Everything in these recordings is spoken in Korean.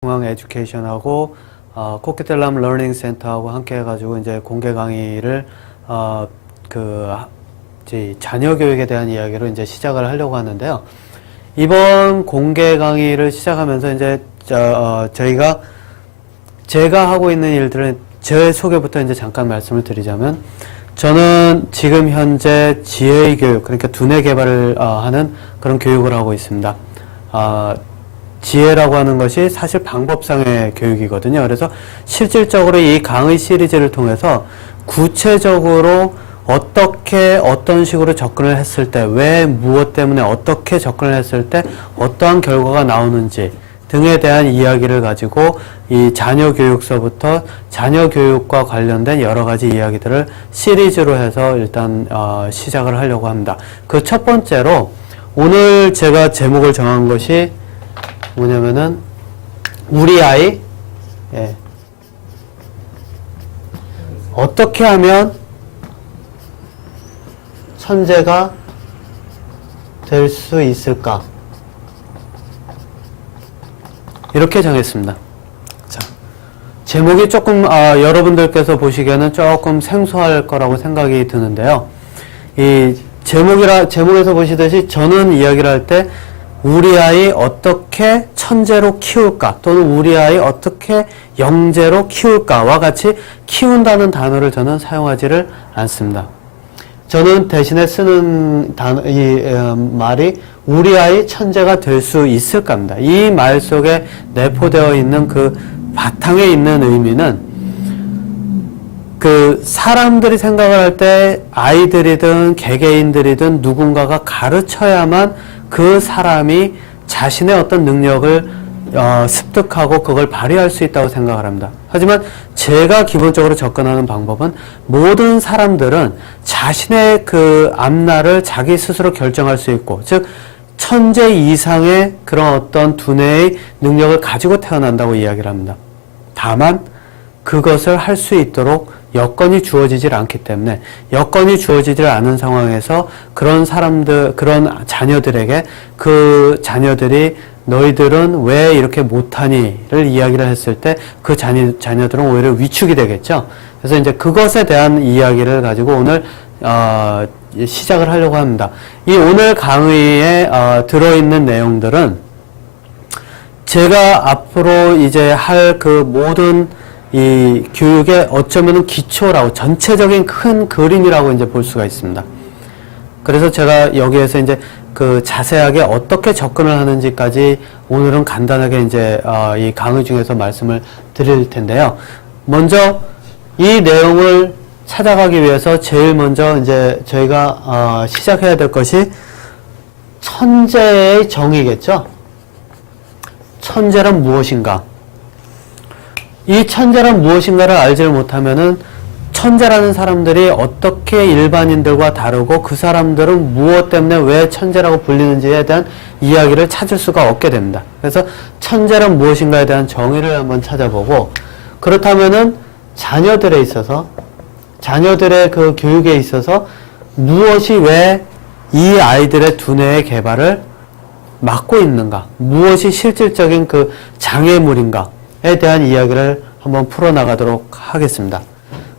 중앙 에듀케이션하고 코키텔람 러닝 센터하고 함께 해가지고 이제 공개 강의를 자녀 교육에 대한 이야기로 이제 시작을 하려고 하는데요. 이번 공개 강의를 시작하면서 이제 제가 하고 있는 일들은 제 소개부터 이제 잠깐 말씀을 드리자면, 저는 지금 현재 지혜 교육, 그러니까 두뇌 개발을 하는 그런 교육을 하고 있습니다. 지혜라고 하는 것이 사실 방법상의 교육이거든요. 그래서 실질적으로 이 강의 시리즈를 통해서 구체적으로 어떻게 어떤 식으로 접근을 했을 때, 왜 무엇 때문에 어떻게 접근을 했을 때 어떠한 결과가 나오는지 등에 대한 이야기를 가지고 이 자녀 교육서부터 자녀 교육과 관련된 여러 가지 이야기들을 시리즈로 해서 일단 시작을 하려고 합니다. 그 첫 번째로 오늘 제가 제목을 정한 것이 뭐냐면은 우리 아이 어떻게 하면 천재가 될 수 있을까, 이렇게 정했습니다. 자, 제목이 조금 여러분들께서 보시기에는 조금 생소할 거라고 생각이 드는데요. 이 제목에서 보시듯이 저는 이야기를 할 때 우리 아이 어떻게 천재로 키울까, 또는 우리 아이 어떻게 영재로 키울까와 같이 키운다는 단어를 저는 사용하지를 않습니다. 저는 대신에 쓰는 말이 우리 아이 천재가 될 수 있을까입니다. 이 말 속에 내포되어 있는 그 바탕에 있는 의미는, 그 사람들이 생각을 할 때 아이들이든 개개인들이든 누군가가 가르쳐야만 그 사람이 자신의 어떤 능력을 습득하고 그걸 발휘할 수 있다고 생각을 합니다. 하지만 제가 기본적으로 접근하는 방법은, 모든 사람들은 자신의 그 앞날을 자기 스스로 결정할 수 있고, 즉 천재 이상의 그런 어떤 두뇌의 능력을 가지고 태어난다고 이야기를 합니다. 다만 그것을 할 수 있도록 여건이 주어지질 않기 때문에, 여건이 주어지질 않은 상황에서 그런 자녀들에게 그 자녀들이 너희들은 왜 이렇게 못하니를 이야기를 했을 때 그 자녀들은 오히려 위축이 되겠죠. 그래서 이제 그것에 대한 이야기를 가지고 오늘 시작을 하려고 합니다. 이 오늘 강의에 들어있는 내용들은 제가 앞으로 이제 할 그 모든 이 교육의 어쩌면은 기초라고, 전체적인 큰 그림이라고 이제 볼 수가 있습니다. 그래서 제가 여기에서 이제 그 자세하게 어떻게 접근을 하는지까지 오늘은 간단하게 이제 이 강의 중에서 말씀을 드릴 텐데요. 먼저 이 내용을 찾아가기 위해서 제일 먼저 이제 저희가 시작해야 될 것이 천재의 정의겠죠. 천재란 무엇인가? 이 천재란 무엇인가를 알지를 못하면은 천재라는 사람들이 어떻게 일반인들과 다르고 그 사람들은 무엇 때문에 왜 천재라고 불리는지에 대한 이야기를 찾을 수가 없게 됩니다. 그래서 천재란 무엇인가에 대한 정의를 한번 찾아보고, 그렇다면은 자녀들에 있어서, 자녀들의 그 교육에 있어서 무엇이 왜 이 아이들의 두뇌의 개발을 막고 있는가, 무엇이 실질적인 그 장애물인가에 대한 이야기를 한번 풀어나가도록 하겠습니다.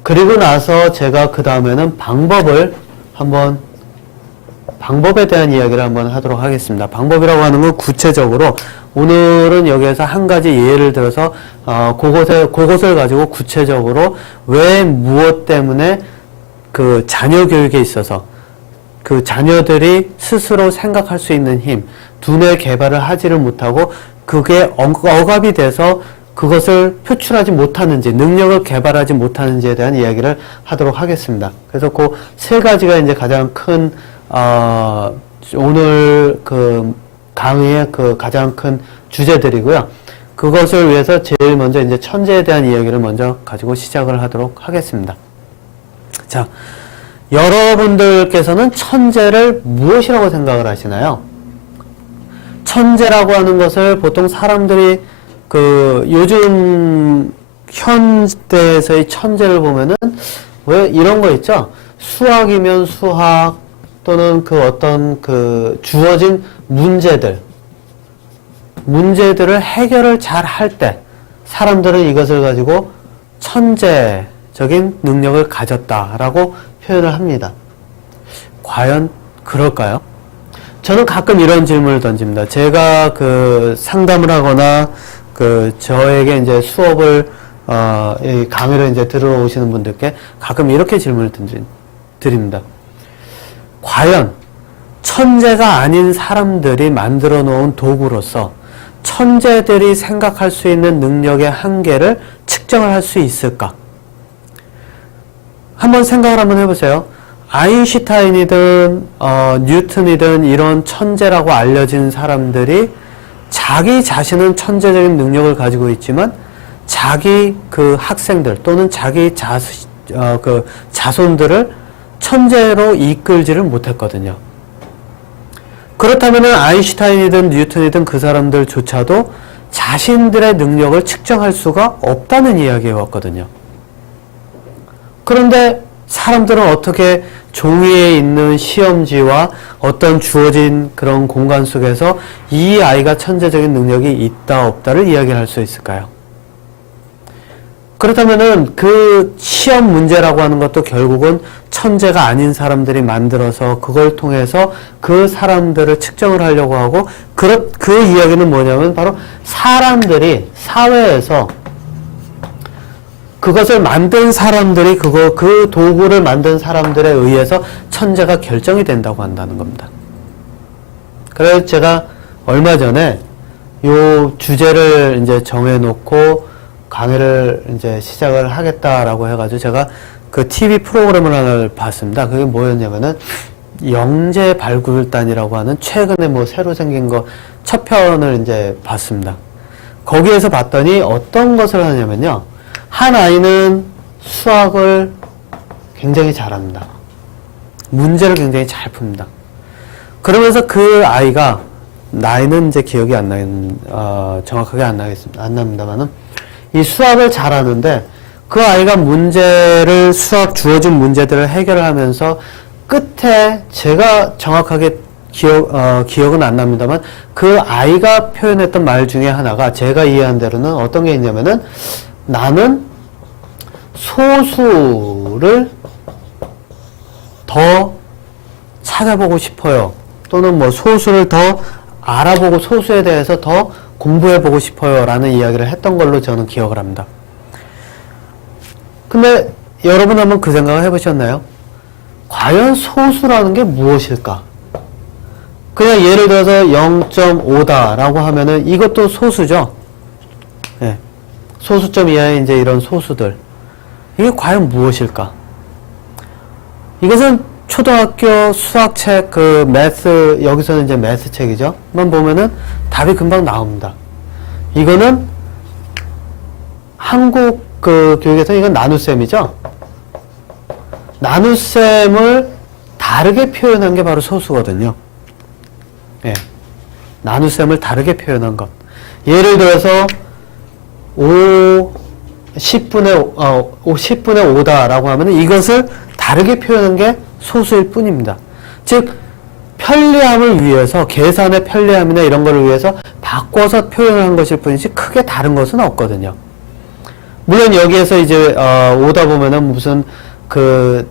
그리고 나서 제가 그 다음에는 방법에 대한 이야기를 한번 하도록 하겠습니다. 방법이라고 하는 건 구체적으로 오늘은 여기에서 한 가지 예를 들어서 그것을 가지고 구체적으로 왜 무엇 때문에 그 자녀 교육에 있어서 그 자녀들이 스스로 생각할 수 있는 힘, 두뇌 개발을 하지를 못하고 그게 억압이 돼서 그것을 표출하지 못하는지, 능력을 개발하지 못하는지에 대한 이야기를 하도록 하겠습니다. 그래서 그 세 가지가 이제 가장 큰 오늘 그 강의의 그 가장 큰 주제들이고요. 그것을 위해서 제일 먼저 이제 천재에 대한 이야기를 먼저 가지고 시작을 하도록 하겠습니다. 자, 여러분들께서는 천재를 무엇이라고 생각을 하시나요? 천재라고 하는 것을 보통 사람들이 그 요즘 현대에서의 천재를 보면은 왜 이런 거 있죠? 수학이면 수학, 또는 그 어떤 그 주어진 문제들, 문제들을 해결을 잘 할 때 사람들은 이것을 가지고 천재적인 능력을 가졌다라고 표현을 합니다. 과연 그럴까요? 저는 가끔 이런 질문을 던집니다. 제가 그 상담을 하거나 그 저에게 이제 수업을 이 강의를 이제 들으러 오시는 분들께 가끔 이렇게 질문을 드립니다. 과연 천재가 아닌 사람들이 만들어 놓은 도구로서 천재들이 생각할 수 있는 능력의 한계를 측정을 할 수 있을까? 한번 생각을 한번 해보세요. 아인슈타인이든 뉴턴이든 이런 천재라고 알려진 사람들이 자기 자신은 천재적인 능력을 가지고 있지만 자기 그 학생들 또는 자기 그 자손들을 천재로 이끌지를 못했거든요. 그렇다면 아인슈타인이든 뉴턴이든 그 사람들조차도 자신들의 능력을 측정할 수가 없다는 이야기였거든요. 그런데 사람들은 어떻게 종이에 있는 시험지와 어떤 주어진 그런 공간 속에서 이 아이가 천재적인 능력이 있다 없다를 이야기할 수 있을까요? 그렇다면은 그 시험 문제라고 하는 것도 결국은 천재가 아닌 사람들이 만들어서 그걸 통해서 그 사람들을 측정을 하려고 하고 그 이야기는 뭐냐면 바로 사람들이 사회에서 그것을 만든 사람들이 그 도구를 만든 사람들에 의해서 천재가 결정이 된다고 한다는 겁니다. 그래서 제가 얼마 전에 요 주제를 이제 정해놓고 강의를 이제 시작을 하겠다라고 해가지고 제가 그 TV 프로그램을 하나를 봤습니다. 그게 뭐였냐면은 영재 발굴단이라고 하는 최근에 뭐 새로 생긴 거 첫 편을 이제 봤습니다. 거기에서 봤더니 어떤 것을 하냐면요. 한 아이는 수학을 굉장히 잘합니다. 문제를 굉장히 잘 풉니다. 그러면서 그 아이가 나이는 이제 기억이 정확하게 안 납니다만은 이 수학을 잘하는데 그 아이가 주어진 문제들을 해결을 하면서 끝에 제가 정확하게 기억은 안 납니다만 그 아이가 표현했던 말 중에 하나가 제가 이해한 대로는 어떤 게 있냐면은 나는 소수를 더 찾아보고 싶어요. 또는 뭐 소수를 더 알아보고 소수에 대해서 더 공부해보고 싶어요. 라는 이야기를 했던 걸로 저는 기억을 합니다. 근데 여러분 한번 그 생각을 해보셨나요? 과연 소수라는 게 무엇일까? 그냥 예를 들어서 0.5다라고 하면은 이것도 소수죠? 네. 소수점 이하의 이제 이런 소수들. 이게 과연 무엇일까? 이것은 초등학교 수학책, 여기서는 이제 매스 책이죠? 만 보면은 답이 금방 나옵니다. 이거는 한국 교육에서 이건 나눗셈이죠? 나눗셈을 다르게 표현한 게 바로 소수거든요. 예. 나눗셈을 다르게 표현한 것. 예를 들어서 10분의 5다라고 하면 이것을 다르게 표현한 게 소수일 뿐입니다. 즉 편리함을 위해서 계산의 편리함이나 이런 거를 위해서 바꿔서 표현한 것일 뿐이지 크게 다른 것은 없거든요. 물론 여기에서 이제 오다 보면은 무슨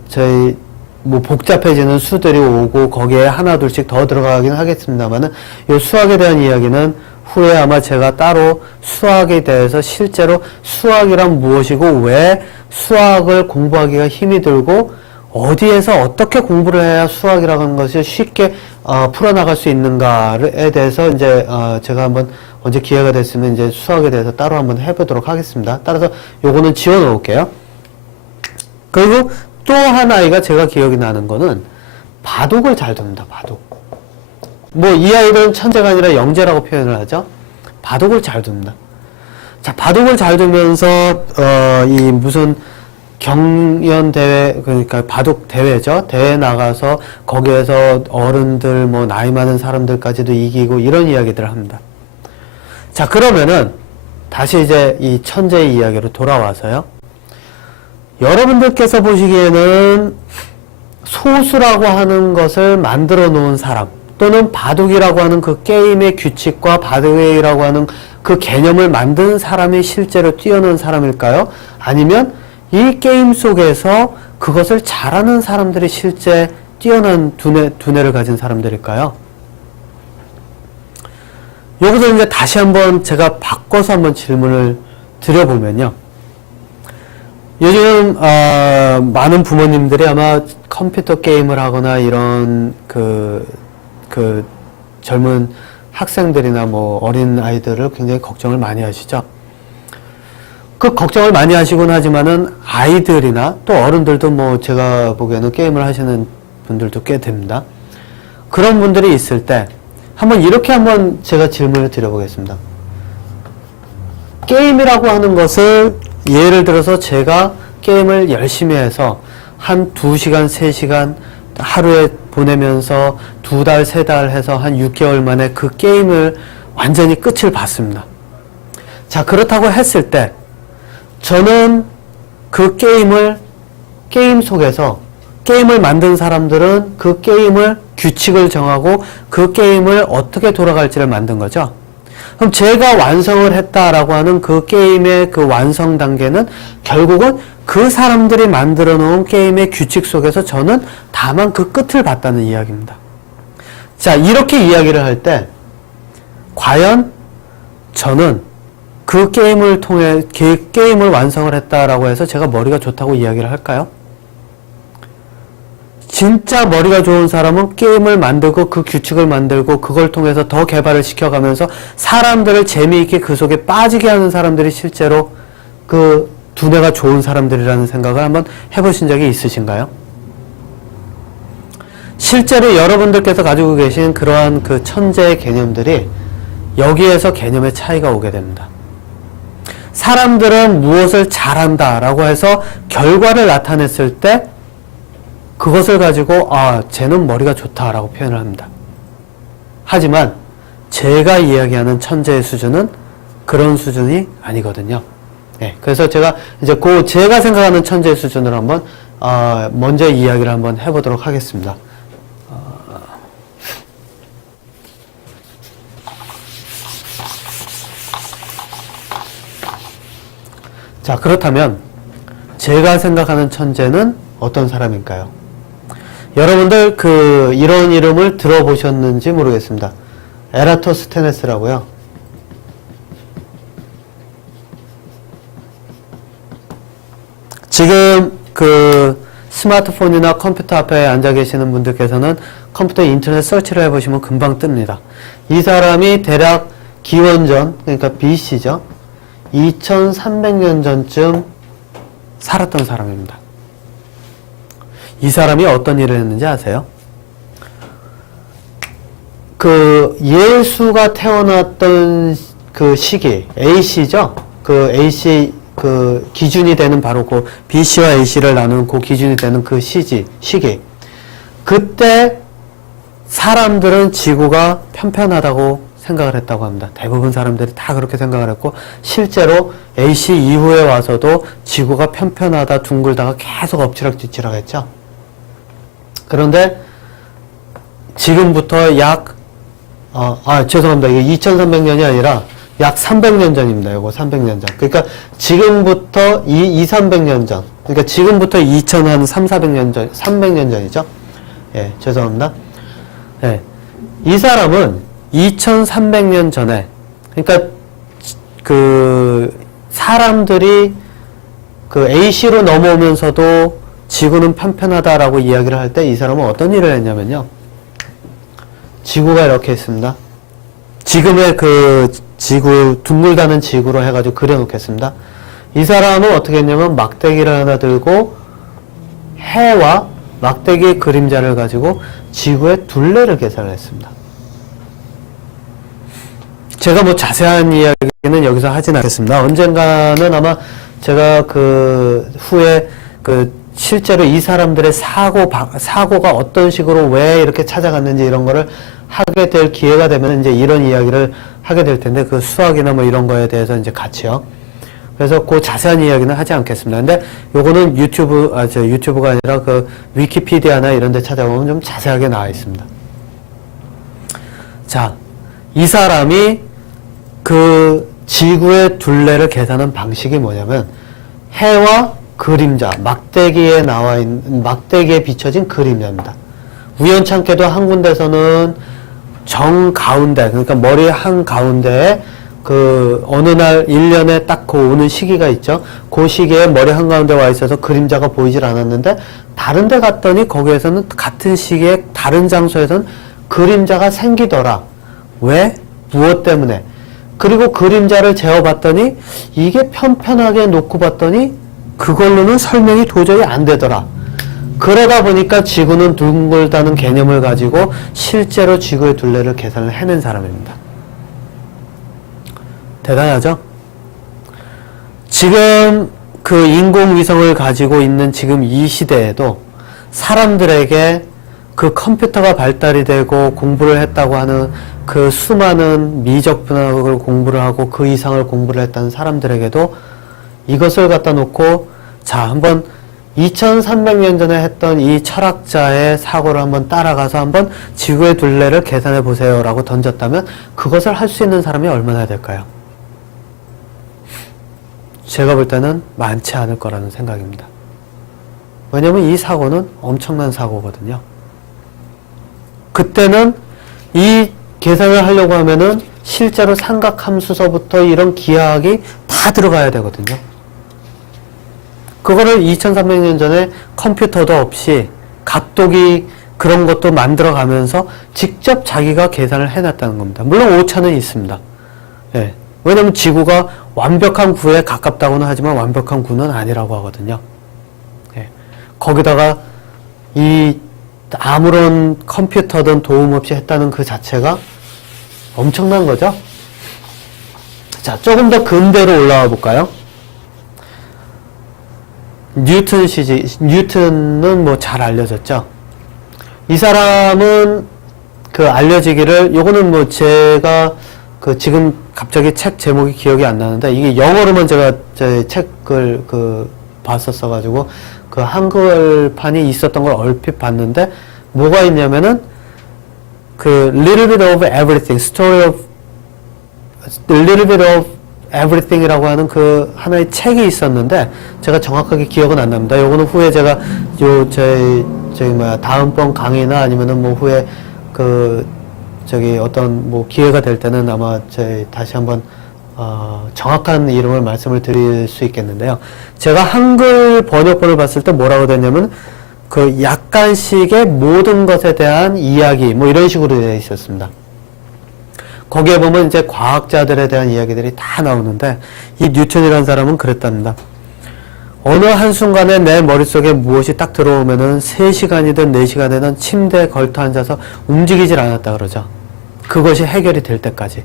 저희 뭐 복잡해지는 수들이 오고 거기에 하나 둘씩 더 들어가긴 하겠습니다만은 이 수학에 대한 이야기는 후에 아마 제가 따로 수학에 대해서 실제로 수학이란 무엇이고 왜 수학을 공부하기가 힘이 들고 어디에서 어떻게 공부를 해야 수학이라는 것을 쉽게 풀어나갈 수 있는가에 대해서 이제 제가 한번 언제 기회가 됐으면 이제 수학에 대해서 따로 한번 해보도록 하겠습니다. 따라서 요거는 지워 놓을게요. 그리고 또 한 아이가 제가 기억이 나는 거는 바둑을 잘 둡니다. 바둑. 뭐 이 아이들은 천재가 아니라 영재라고 표현을 하죠. 바둑을 잘 둡니다. 자, 바둑을 잘 두면서 이 무슨 경연 대회, 그러니까 바둑 대회죠. 대회 나가서 거기에서 어른들, 뭐 나이 많은 사람들까지도 이기고 이런 이야기들을 합니다. 자, 그러면은 다시 이제 이 천재의 이야기로 돌아와서요. 여러분들께서 보시기에는 소수라고 하는 것을 만들어 놓은 사람, 또는 바둑이라고 하는 그 게임의 규칙과 바둑이라고 하는 그 개념을 만든 사람이 실제로 뛰어난 사람일까요? 아니면 이 게임 속에서 그것을 잘하는 사람들이 실제 뛰어난 두뇌를 가진 사람들일까요? 여기서 이제 다시 한번 제가 바꿔서 한번 질문을 드려보면요. 요즘 많은 부모님들이 아마 컴퓨터 게임을 하거나 이런 그 젊은 학생들이나 뭐 어린 아이들을 굉장히 걱정을 많이 하시죠. 그 걱정을 많이 하시곤 하지만은 아이들이나 또 어른들도 뭐 제가 보기에는 게임을 하시는 분들도 꽤 됩니다. 그런 분들이 있을 때 한번 제가 질문을 드려보겠습니다. 게임이라고 하는 것을 예를 들어서 제가 게임을 열심히 해서 한 2시간, 3시간 하루에 보내면서 2달, 3달 해서 한 6개월 만에 그 게임을 완전히 끝을 봤습니다. 자, 그렇다고 했을 때 저는 그 게임 속에서 게임을 만든 사람들은 그 게임을 규칙을 정하고 그 게임을 어떻게 돌아갈지를 만든 거죠. 그럼 제가 완성을 했다라고 하는 그 게임의 그 완성 단계는 결국은 그 사람들이 만들어 놓은 게임의 규칙 속에서 저는 다만 그 끝을 봤다는 이야기입니다. 자, 이렇게 이야기를 할 때 과연 저는 그 게임을 통해 게임을 완성을 했다라고 해서 제가 머리가 좋다고 이야기를 할까요? 진짜 머리가 좋은 사람은 게임을 만들고 그 규칙을 만들고 그걸 통해서 더 개발을 시켜가면서 사람들을 재미있게 그 속에 빠지게 하는 사람들이 실제로 그 두뇌가 좋은 사람들이라는 생각을 한번 해보신 적이 있으신가요? 실제로 여러분들께서 가지고 계신 그러한 그 천재의 개념들이 여기에서 개념의 차이가 오게 됩니다. 사람들은 무엇을 잘한다 라고 해서 결과를 나타냈을 때 그것을 가지고 쟤는 머리가 좋다라고 표현을 합니다. 하지만 제가 이야기하는 천재의 수준은 그런 수준이 아니거든요. 네, 그래서 제가 이제 제가 생각하는 천재의 수준으로 한번 먼저 이야기를 한번 해보도록 하겠습니다. 자, 그렇다면 제가 생각하는 천재는 어떤 사람일까요? 여러분들 이런 이름을 들어보셨는지 모르겠습니다. 에라토스테네스라고요. 지금 스마트폰이나 컴퓨터 앞에 앉아 계시는 분들께서는 컴퓨터 인터넷 서치를 해보시면 금방 뜹니다. 이 사람이 대략 기원전, 그러니까 BC죠. 2300년 전쯤 살았던 사람입니다. 이 사람이 어떤 일을 했는지 아세요? 예수가 태어났던 그 시기, AC죠? AC, 기준이 되는 바로 BC와 AC를 나누는 기준이 되는 시기. 그때 사람들은 지구가 편편하다고 생각을 했다고 합니다. 대부분 사람들이 다 그렇게 생각을 했고, 실제로 AC 이후에 와서도 지구가 편편하다, 둥글다가 계속 엎치락뒤치락 했죠. 그런데 지금부터 죄송합니다. 이게 2300년이 아니라 약 300년 전입니다. 이거 300년 전. 그러니까 지금부터 300년 전. 그러니까 지금부터 300년, 400년 전, 300년 전이죠. 예, 죄송합니다. 예. 이 사람은 2300년 전에, 그러니까 사람들이 AC로 넘어오면서도 지구는 편편하다라고 이야기를 할 때 이 사람은 어떤 일을 했냐면요. 지구가 이렇게 있습니다. 지금의 지구, 둥글다는 지구로 해가지고 그려놓겠습니다. 이 사람은 어떻게 했냐면 막대기를 하나 들고 해와 막대기의 그림자를 가지고 지구의 둘레를 계산을 했습니다. 제가 뭐 자세한 이야기는 여기서 하진 않겠습니다. 언젠가는 아마 제가 후에 실제로 이 사람들의 사고가 어떤 식으로 왜 이렇게 찾아갔는지 이런 거를 하게 될 기회가 되면 이제 이런 이야기를 하게 될 텐데, 수학이나 뭐 이런 거에 대해서 이제 같이요. 그래서 자세한 이야기는 하지 않겠습니다. 근데 요거는 유튜브가 아니라 위키피디아나 이런 데 찾아보면 좀 자세하게 나와 있습니다. 자, 이 사람이 그 지구의 둘레를 계산한 방식이 뭐냐면 해와 그림자, 막대기에 막대기에 비춰진 그림자입니다. 우연찮게도 한 군데서는 정 가운데, 그러니까 머리 한 가운데에 그 어느 날 1년에 딱 그 오는 시기가 있죠. 그 시기에 머리 한가운데 와 있어서 그림자가 보이질 않았는데 다른 데 갔더니 거기에서는 같은 시기에 다른 장소에서는 그림자가 생기더라. 왜? 무엇 때문에? 그리고 그림자를 재어봤더니 이게 편편하게 놓고 봤더니 그걸로는 설명이 도저히 안 되더라. 그러다 보니까 지구는 둥글다는 개념을 가지고 실제로 지구의 둘레를 계산을 해낸 사람입니다. 대단하죠? 지금 그 인공위성을 가지고 있는 지금 이 시대에도 사람들에게 그 컴퓨터가 발달이 되고 공부를 했다고 하는 그 수많은 미적분학을 공부를 하고 그 이상을 공부를 했다는 사람들에게도 이것을 갖다 놓고 자, 한번 2300년 전에 했던 이 철학자의 사고를 한번 따라가서 한번 지구의 둘레를 계산해 보세요 라고 던졌다면 그것을 할 수 있는 사람이 얼마나 될까요? 제가 볼 때는 많지 않을 거라는 생각입니다. 왜냐면 이 사고는 엄청난 사고거든요. 그때는 이 계산을 하려고 하면은 실제로 삼각함수서부터 이런 기하학이 다 들어가야 되거든요. 그거를 2300년 전에 컴퓨터도 없이 각도기 그런 것도 만들어 가면서 직접 자기가 계산을 해놨다는 겁니다. 물론 오차는 있습니다. 예. 왜냐면 지구가 완벽한 구에 가깝다고는 하지만 완벽한 구는 아니라고 하거든요. 예. 거기다가 이 아무런 컴퓨터든 도움 없이 했다는 그 자체가 엄청난 거죠. 자, 조금 더 근대로 올라와 볼까요? 뉴턴은 뭐 잘 알려졌죠. 이 사람은 그 알려지기를, 요거는 뭐 제가 그 지금 갑자기 책 제목이 기억이 안 나는데 이게 영어로만 제가 제 책을 그 봤었어가지고 그 한글판이 있었던 걸 얼핏 봤는데 뭐가 있냐면은 그 Little Bit of Everything, Story of Little Bit of Everything이라고 하는 그 하나의 책이 있었는데 제가 정확하게 기억은 안 납니다. 요거는 후에 제가 다음번 강의나 아니면은 뭐 후에 그 어떤 뭐 기회가 될 때는 아마 다시 한번 정확한 이름을 말씀을 드릴 수 있겠는데요. 제가 한글 번역본을 봤을 때 뭐라고 됐냐면 그 약간씩의 모든 것에 대한 이야기 뭐 이런 식으로 되어 있었습니다. 거기에 보면 이제 과학자들에 대한 이야기들이 다 나오는데 이 뉴턴이라는 사람은 그랬답니다. 어느 한순간에 내 머릿속에 무엇이 딱 들어오면은 3시간이든 4시간이든 침대에 걸터 앉아서 움직이질 않았다 그러죠. 그것이 해결이 될 때까지.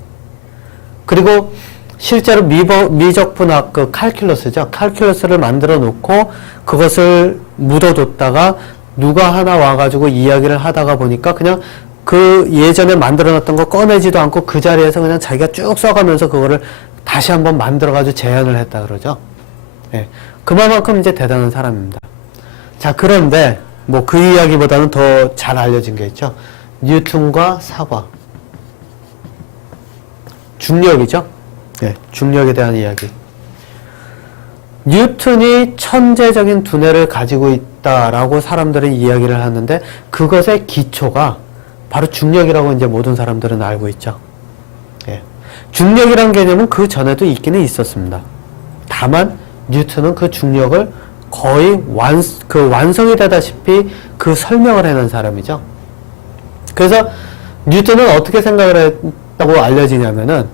그리고 실제로 미적분학 그 칼큘러스죠. 칼큘러스를 만들어 놓고 그것을 묻어뒀다가 누가 하나 와가지고 이야기를 하다가 보니까 그냥 그 예전에 만들어 놨던 거 꺼내지도 않고 그 자리에서 그냥 자기가 쭉 써가면서 그거를 다시 한번 만들어가지고 재현을 했다 그러죠. 예. 그만큼 이제 대단한 사람입니다. 자, 그런데 뭐 그 이야기보다는 더 잘 알려진 게 있죠. 뉴턴과 사과. 중력이죠. 예, 중력에 대한 이야기. 뉴턴이 천재적인 두뇌를 가지고 있다라고 사람들은 이야기를 하는데 그것의 기초가 바로 중력이라고 이제 모든 사람들은 알고 있죠. 예. 중력이란 개념은 그 전에도 있기는 있었습니다. 다만 뉴턴은 그 중력을 거의 완성이 되다시피 그 설명을 해낸 사람이죠. 그래서 뉴턴은 어떻게 생각을 했다고 알려지냐면은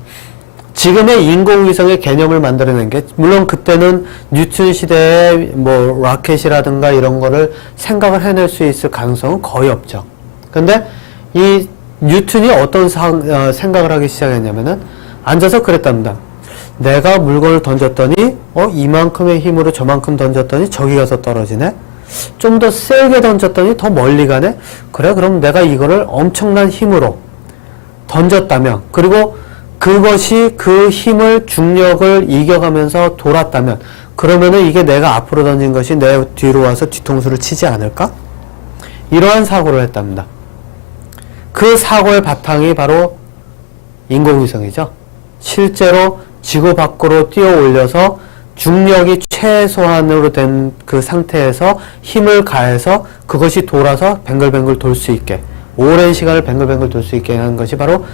지금의 인공위성의 개념을 만들어낸 게 물론 그때는 뉴턴 시대에 뭐 라켓이라든가 이런 거를 생각을 해낼 수 있을 가능성은 거의 없죠. 근데 이 뉴턴이 어떤 생각을 하기 시작했냐면은 앉아서 그랬답니다. 내가 물건을 던졌더니 이만큼의 힘으로 저만큼 던졌더니 저기 가서 떨어지네. 좀 더 세게 던졌더니 더 멀리 가네. 그래, 그럼 내가 이거를 엄청난 힘으로 던졌다면, 그리고 그것이 그 힘을 중력을 이겨가면서 돌았다면, 그러면은 이게 내가 앞으로 던진 것이 내 뒤로 와서 뒤통수를 치지 않을까? 이러한 사고를 했답니다. 그 사고의 바탕이 바로 인공위성이죠. 실제로 지구 밖으로 뛰어 올려서 중력이 최소한으로 된 그 상태에서 힘을 가해서 그것이 돌아서 뱅글뱅글 돌 수 있게, 오랜 시간을 뱅글뱅글 돌 수 있게 하는 것이 바로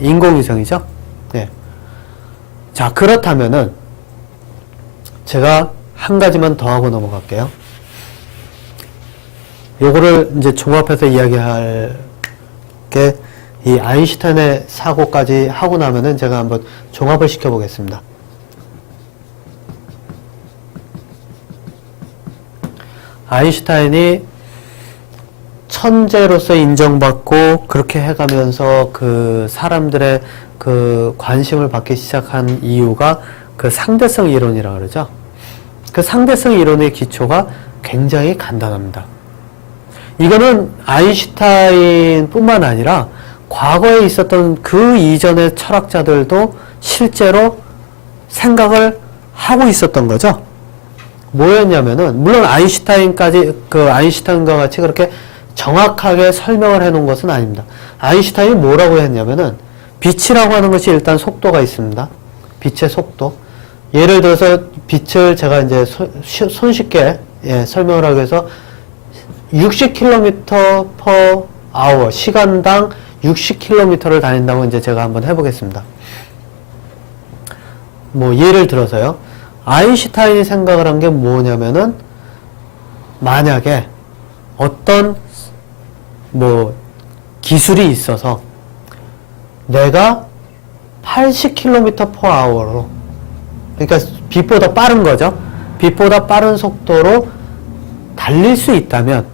인공위성이죠. 네. 자, 그렇다면은 제가 한 가지만 더 하고 넘어갈게요. 요거를 이제 종합해서 이야기할 게 이 아인슈타인의 사고까지 하고 나면은 제가 한번 종합을 시켜 보겠습니다. 아인슈타인이 천재로서 인정받고 그렇게 해가면서 그 사람들의 그 관심을 받기 시작한 이유가 그 상대성 이론이라고 그러죠. 그 상대성 이론의 기초가 굉장히 간단합니다. 이거는 아인슈타인 뿐만 아니라 과거에 있었던 그 이전의 철학자들도 실제로 생각을 하고 있었던 거죠. 뭐였냐면은, 물론 아인슈타인과 같이 그렇게 정확하게 설명을 해 놓은 것은 아닙니다. 아인슈타인이 뭐라고 했냐면은, 빛이라고 하는 것이 일단 속도가 있습니다. 빛의 속도. 예를 들어서 빛을 제가 이제 손쉽게 설명을 하기 위해서 60km per hour, 시간당 60km를 다닌다고 이제 제가 한번 해보겠습니다. 뭐 예를 들어서요. 아인슈타인이 생각을 한 게 뭐냐면은, 만약에 어떤 뭐 기술이 있어서 내가 80km per hour로, 그러니까 빛보다 빠른 거죠. 빛보다 빠른 속도로 달릴 수 있다면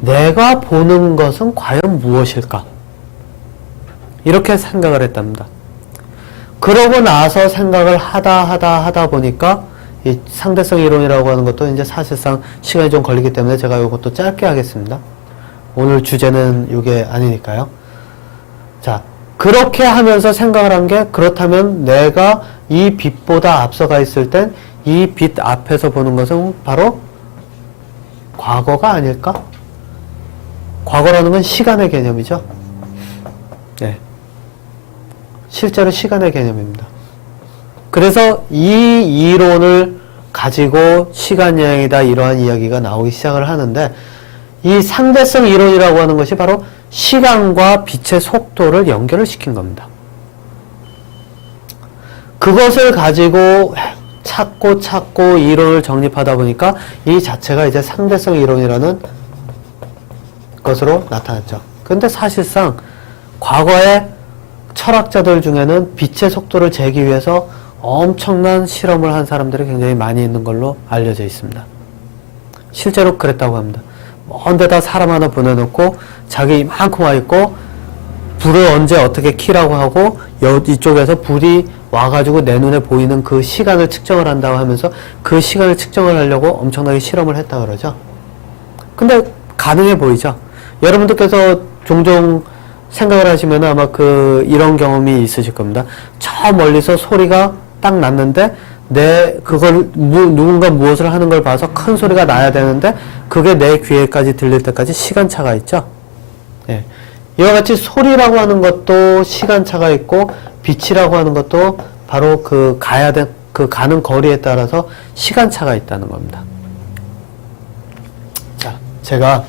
내가 보는 것은 과연 무엇일까? 이렇게 생각을 했답니다. 그러고 나서 생각을 하다 보니까 이 상대성 이론이라고 하는 것도 이제 사실상 시간이 좀 걸리기 때문에 제가 이것도 짧게 하겠습니다. 오늘 주제는 이게 아니니까요. 자, 그렇게 하면서 생각을 한 게, 그렇다면 내가 이 빛보다 앞서가 있을 땐 이 빛 앞에서 보는 것은 바로 과거가 아닐까? 과거라는 건 시간의 개념이죠. 네. 실제로 시간의 개념입니다. 그래서 이 이론을 가지고 시간여행이다, 이러한 이야기가 나오기 시작을 하는데, 이 상대성 이론이라고 하는 것이 바로 시간과 빛의 속도를 연결을 시킨 겁니다. 그것을 가지고 찾고 이론을 정립하다 보니까 이 자체가 이제 상대성 이론이라는 것으로 나타났죠. 근데 사실상 과거에 철학자들 중에는 빛의 속도를 재기 위해서 엄청난 실험을 한 사람들이 굉장히 많이 있는 걸로 알려져 있습니다. 실제로 그랬다고 합니다. 먼 데다 사람 하나 보내놓고 자기 이만큼 와 있고, 불을 언제 어떻게 켜라고 하고, 이쪽에서 불이 와가지고 내 눈에 보이는 그 시간을 측정을 한다고 하면서 그 시간을 측정을 하려고 엄청나게 실험을 했다 그러죠. 근데 가능해 보이죠? 여러분들께서 종종 생각을 하시면 아마 이런 경험이 있으실 겁니다. 저 멀리서 소리가 딱 났는데, 누군가 무엇을 하는 걸 봐서 큰 소리가 나야 되는데, 그게 내 귀에까지 들릴 때까지 시간차가 있죠? 예. 이와 같이 소리라고 하는 것도 시간차가 있고, 빛이라고 하는 것도 바로 가는 거리에 따라서 시간차가 있다는 겁니다. 자, 제가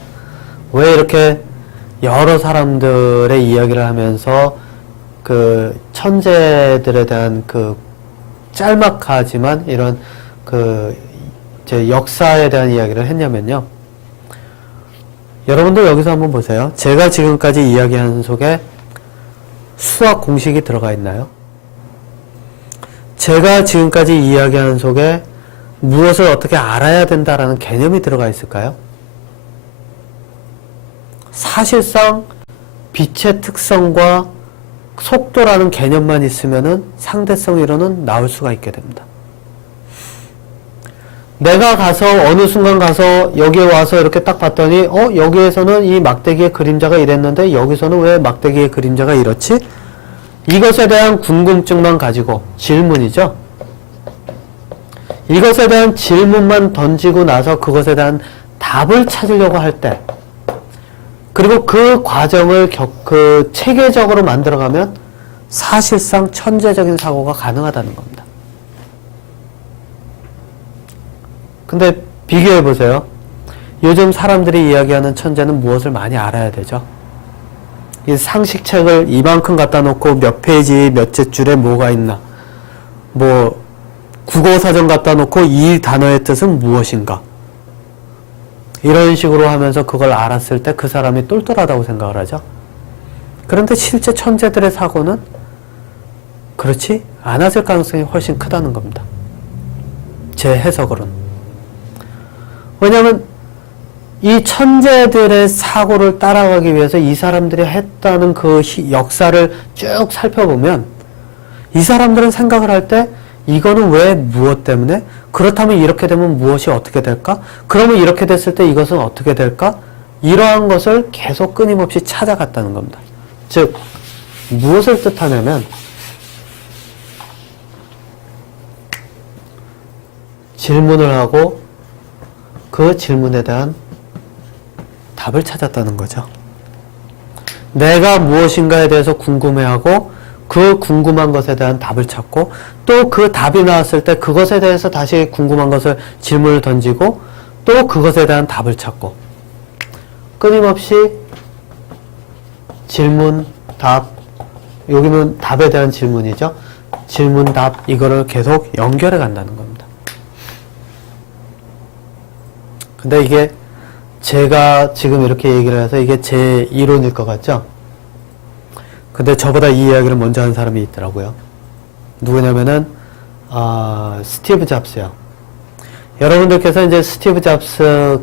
왜 이렇게 여러 사람들의 이야기를 하면서 천재들에 대한 짤막하지만 이런 제 역사에 대한 이야기를 했냐면요. 여러분들 여기서 한번 보세요. 제가 지금까지 이야기한 속에 수학 공식이 들어가 있나요? 제가 지금까지 이야기한 속에 무엇을 어떻게 알아야 된다라는 개념이 들어가 있을까요? 사실상 빛의 특성과 속도라는 개념만 있으면은 상대성 이론은 나올 수가 있게 됩니다. 내가 가서 어느 순간 가서 여기에 와서 이렇게 딱 봤더니 여기에서는 이 막대기의 그림자가 이랬는데 여기서는 왜 막대기의 그림자가 이렇지? 이것에 대한 궁금증만 가지고, 질문이죠. 이것에 대한 질문만 던지고 나서 그것에 대한 답을 찾으려고 할 때, 그리고 그 과정을 체계적으로 만들어가면 사실상 천재적인 사고가 가능하다는 겁니다. 근데 비교해 보세요. 요즘 사람들이 이야기하는 천재는 무엇을 많이 알아야 되죠? 이 상식책을 이만큼 갖다 놓고 몇 페이지 몇째 줄에 뭐가 있나, 뭐 국어사전 갖다 놓고 이 단어의 뜻은 무엇인가, 이런 식으로 하면서 그걸 알았을 때 그 사람이 똘똘하다고 생각을 하죠. 그런데 실제 천재들의 사고는 그렇지 않았을 가능성이 훨씬 크다는 겁니다. 제 해석으로는. 왜냐하면 이 천재들의 사고를 따라가기 위해서 이 사람들이 했다는 그 역사를 쭉 살펴보면 이 사람들은 생각을 할 때 이거는 왜 무엇 때문에? 그렇다면 이렇게 되면 무엇이 어떻게 될까? 그러면 이렇게 됐을 때 이것은 어떻게 될까? 이러한 것을 계속 끊임없이 찾아갔다는 겁니다. 즉 무엇을 뜻하냐면 질문을 하고 그 질문에 대한 답을 찾았다는 거죠. 내가 무엇인가에 대해서 궁금해하고 그 궁금한 것에 대한 답을 찾고 또 그 답이 나왔을 때 그것에 대해서 다시 궁금한 것을 질문을 던지고 또 그것에 대한 답을 찾고 끊임없이 질문, 답, 여기는 답에 대한 질문이죠. 질문, 답 이거를 계속 연결해 간다는 겁니다. 근데 이게 제가 지금 이렇게 얘기를 해서 이게 제 이론일 것 같죠? 근데 저보다 이 이야기를 먼저 한 사람이 있더라고요. 누구냐면은 스티브 잡스요. 여러분들께서 이제 스티브 잡스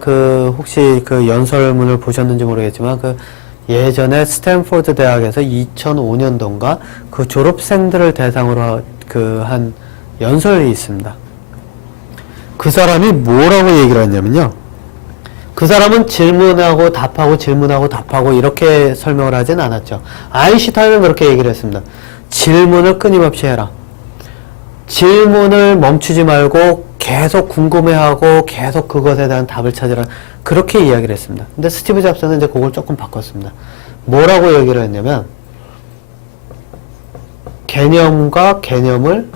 혹시 그 연설문을 보셨는지 모르겠지만 예전에 스탠포드 대학에서 2005년도인가 그 졸업생들을 대상으로 한 연설이 있습니다. 그 사람이 뭐라고 얘기를 했냐면요. 그 사람은 질문하고 답하고 질문하고 답하고 이렇게 설명을 하진 않았죠. 아인슈타인은 그렇게 얘기를 했습니다. 질문을 끊임없이 해라. 질문을 멈추지 말고 계속 궁금해하고 계속 그것에 대한 답을 찾으라. 그렇게 이야기를 했습니다. 근데 스티브 잡스는 이제 그걸 조금 바꿨습니다. 뭐라고 얘기를 했냐면 개념과 개념을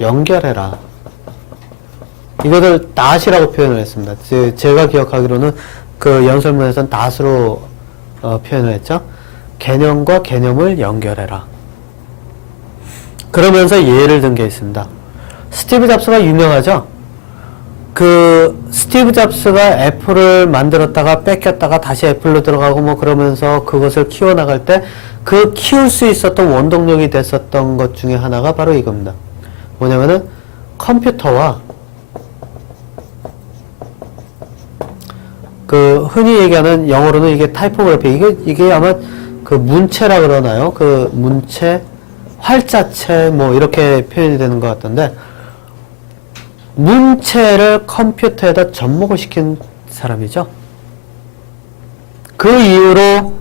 연결해라. 이것을 낫이라고 표현을 했습니다. 제가 기억하기로는 그 연설문에서는 낫으로 표현을 했죠. 개념과 개념을 연결해라. 그러면서 예를 든 게 있습니다. 스티브 잡스가 유명하죠? 스티브 잡스가 애플을 만들었다가 뺏겼다가 다시 애플로 들어가고 뭐 그러면서 그것을 키워나갈 때 그 키울 수 있었던 원동력이 됐었던 것 중에 하나가 바로 이겁니다. 뭐냐면은 컴퓨터와 흔히 얘기하는 영어로는 이게 타이포그래피, 이게 아마 문체라 그러나요? 문체, 활자체, 뭐, 이렇게 표현이 되는 것 같던데, 문체를 컴퓨터에다 접목을 시킨 사람이죠. 그 이후로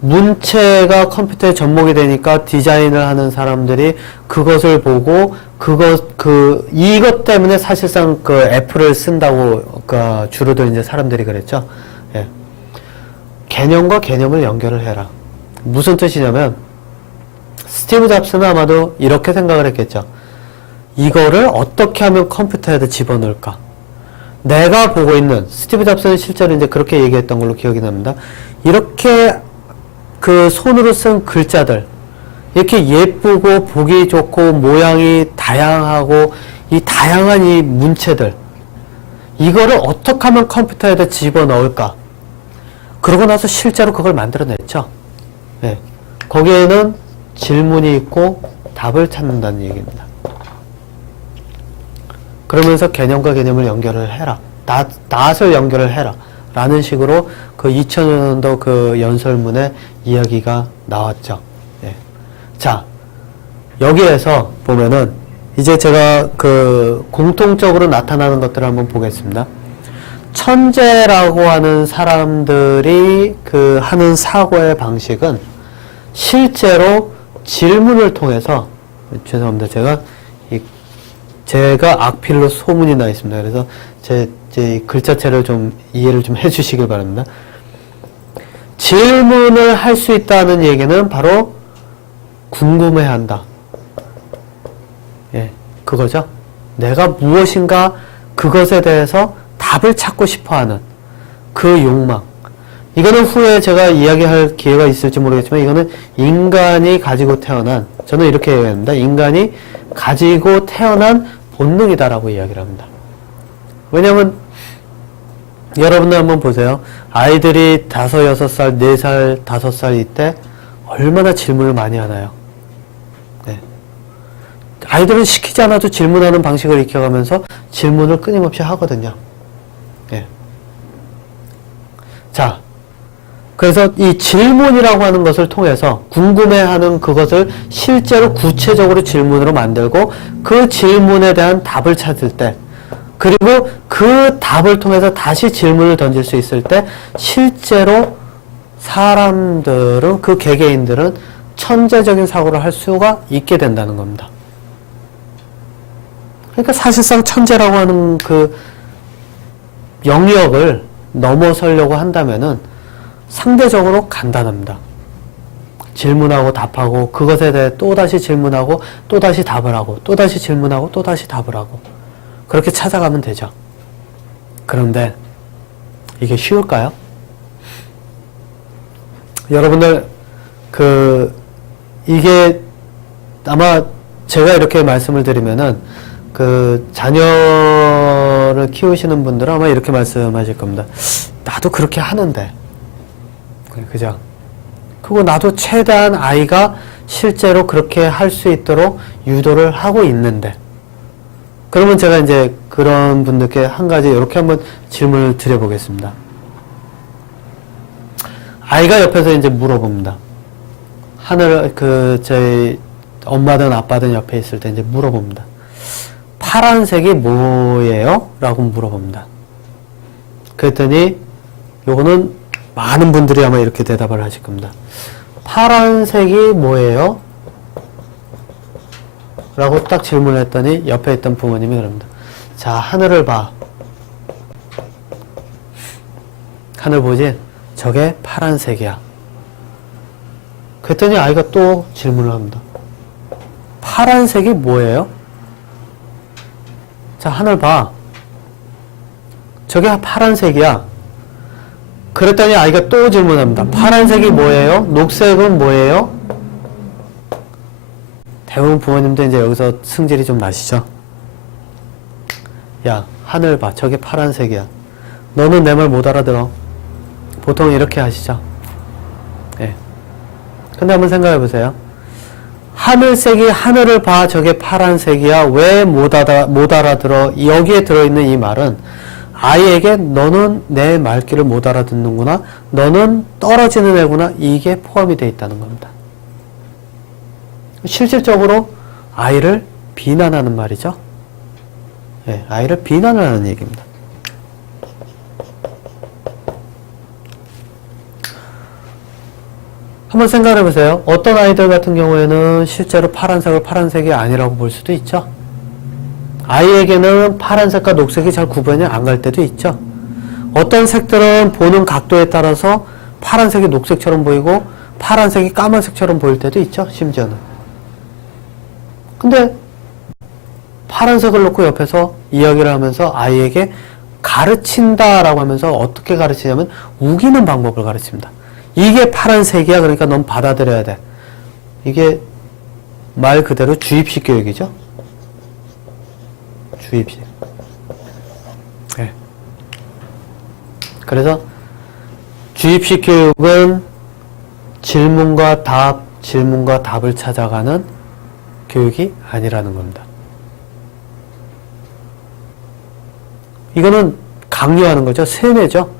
문체가 컴퓨터에 접목이 되니까 디자인을 하는 사람들이 그것을 보고 이것 때문에 사실상 애플을 쓴다고 주로들 이제 사람들이 그랬죠. 예. 개념과 개념을 연결을 해라. 무슨 뜻이냐면 스티브 잡스는 아마도 이렇게 생각을 했겠죠. 이거를 어떻게 하면 컴퓨터에다 집어넣을까? 내가 보고 있는 스티브 잡스는 실제로 이제 그렇게 얘기했던 걸로 기억이 납니다. 이렇게 손으로 쓴 글자들, 이렇게 예쁘고 보기 좋고 모양이 다양하고 이 다양한 이 문체들, 이거를 어떻게 하면 컴퓨터에다 집어넣을까? 그러고 나서 실제로 그걸 만들어냈죠. 네. 거기에는 질문이 있고 답을 찾는다는 얘기입니다. 그러면서 개념과 개념을 연결을 해라. 낫을 연결을 해라. 라는 식으로 2000년도 연설문에 이야기가 나왔죠. 예. 자, 여기에서 보면은 이제 제가 공통적으로 나타나는 것들을 한번 보겠습니다. 천재라고 하는 사람들이 하는 사고의 방식은 실제로 질문을 통해서, 죄송합니다. 제가 제가 악필로 소문이 나 있습니다. 그래서 제 글자체를 좀 이해를 좀 해주시길 바랍니다. 질문을 할 수 있다는 얘기는 바로 궁금해한다. 예, 그거죠. 내가 무엇인가 그것에 대해서 답을 찾고 싶어하는 그 욕망. 이거는 후에 제가 이야기할 기회가 있을지 모르겠지만 이거는 인간이 가지고 태어난, 저는 이렇게 얘기합니다. 인간이 가지고 태어난 본능이다라고 이야기를 합니다. 왜냐하면 여러분들 한번 보세요. 아이들이 5, 6살, 4살, 5살 이때 얼마나 질문을 많이 하나요? 네. 아이들은 시키지 않아도 질문하는 방식을 익혀가면서 질문을 끊임없이 하거든요. 네. 자, 그래서 이 질문이라고 하는 것을 통해서 궁금해하는 그것을 실제로 구체적으로 질문으로 만들고 그 질문에 대한 답을 찾을 때, 그리고 그 답을 통해서 다시 질문을 던질 수 있을 때 실제로 사람들은, 그 개개인들은 천재적인 사고를 할 수가 있게 된다는 겁니다. 그러니까 사실상 천재라고 하는 그 영역을 넘어서려고 한다면은 상대적으로 간단합니다. 질문하고 답하고 그것에 대해 또다시 질문하고 또다시 답을 하고 또다시 질문하고 또다시 답을 하고 그렇게 찾아가면 되죠. 그런데 이게 쉬울까요? 여러분들 이게 아마 제가 이렇게 말씀을 드리면은 자녀를 키우시는 분들은 아마 이렇게 말씀하실 겁니다. 나도 그렇게 하는데, 그죠? 그리고 나도 최대한 아이가 실제로 그렇게 할 수 있도록 유도를 하고 있는데, 그러면 제가 이제 그런 분들께 한 가지 이렇게 한번 질문을 드려보겠습니다. 아이가 옆에서 이제 물어봅니다. 저희 엄마든 아빠든 옆에 있을 때 이제 물어봅니다. 파란색이 뭐예요? 라고 물어봅니다. 그랬더니 요거는 많은 분들이 아마 이렇게 대답을 하실 겁니다. 파란색이 뭐예요? 라고 딱 질문을 했더니 옆에 있던 부모님이 그럽니다. 자, 하늘을 봐. 하늘 보지? 저게 파란색이야. 그랬더니 아이가 또 질문을 합니다. 파란색이 뭐예요? 자, 하늘 봐. 저게 파란색이야. 그랬더니 아이가 또 질문합니다. 파란색이 뭐예요? 녹색은 뭐예요? 대부분 부모님도 이제 여기서 승질이 좀 나시죠? 야, 하늘 봐. 저게 파란색이야. 너는 내 말 못 알아들어. 보통 이렇게 하시죠? 예. 근데 한번 생각해 보세요. 하늘색이 하늘을 봐. 저게 파란색이야. 왜 못 알아들어? 여기에 들어있는 이 말은 아이에게 너는 내 말귀를 못 알아듣는구나. 너는 떨어지는 애구나. 이게 포함이 되어 있다는 겁니다. 실질적으로 아이를 비난하는 말이죠. 예, 아이를 비난을 하는 얘기입니다. 한번 생각해 보세요. 어떤 아이들 같은 경우에는 실제로 파란색을 파란색이 아니라고 볼 수도 있죠. 아이에게는 파란색과 녹색이 잘 구분이 안 갈 때도 있죠. 어떤 색들은 보는 각도에 따라서 파란색이 녹색처럼 보이고 파란색이 까만색처럼 보일 때도 있죠. 심지어는. 근데 파란색을 놓고 옆에서 이야기를 하면서 아이에게 가르친다라고 하면서 어떻게 가르치냐면 우기는 방법을 가르칩니다. 이게 파란색이야. 그러니까 넌 받아들여야 돼. 이게 말 그대로 주입식 교육이죠. 주입식. 네. 그래서 주입식 교육은 질문과 답을 찾아가는 교육이 아니라는 겁니다. 이거는 강요하는 거죠. 세뇌죠.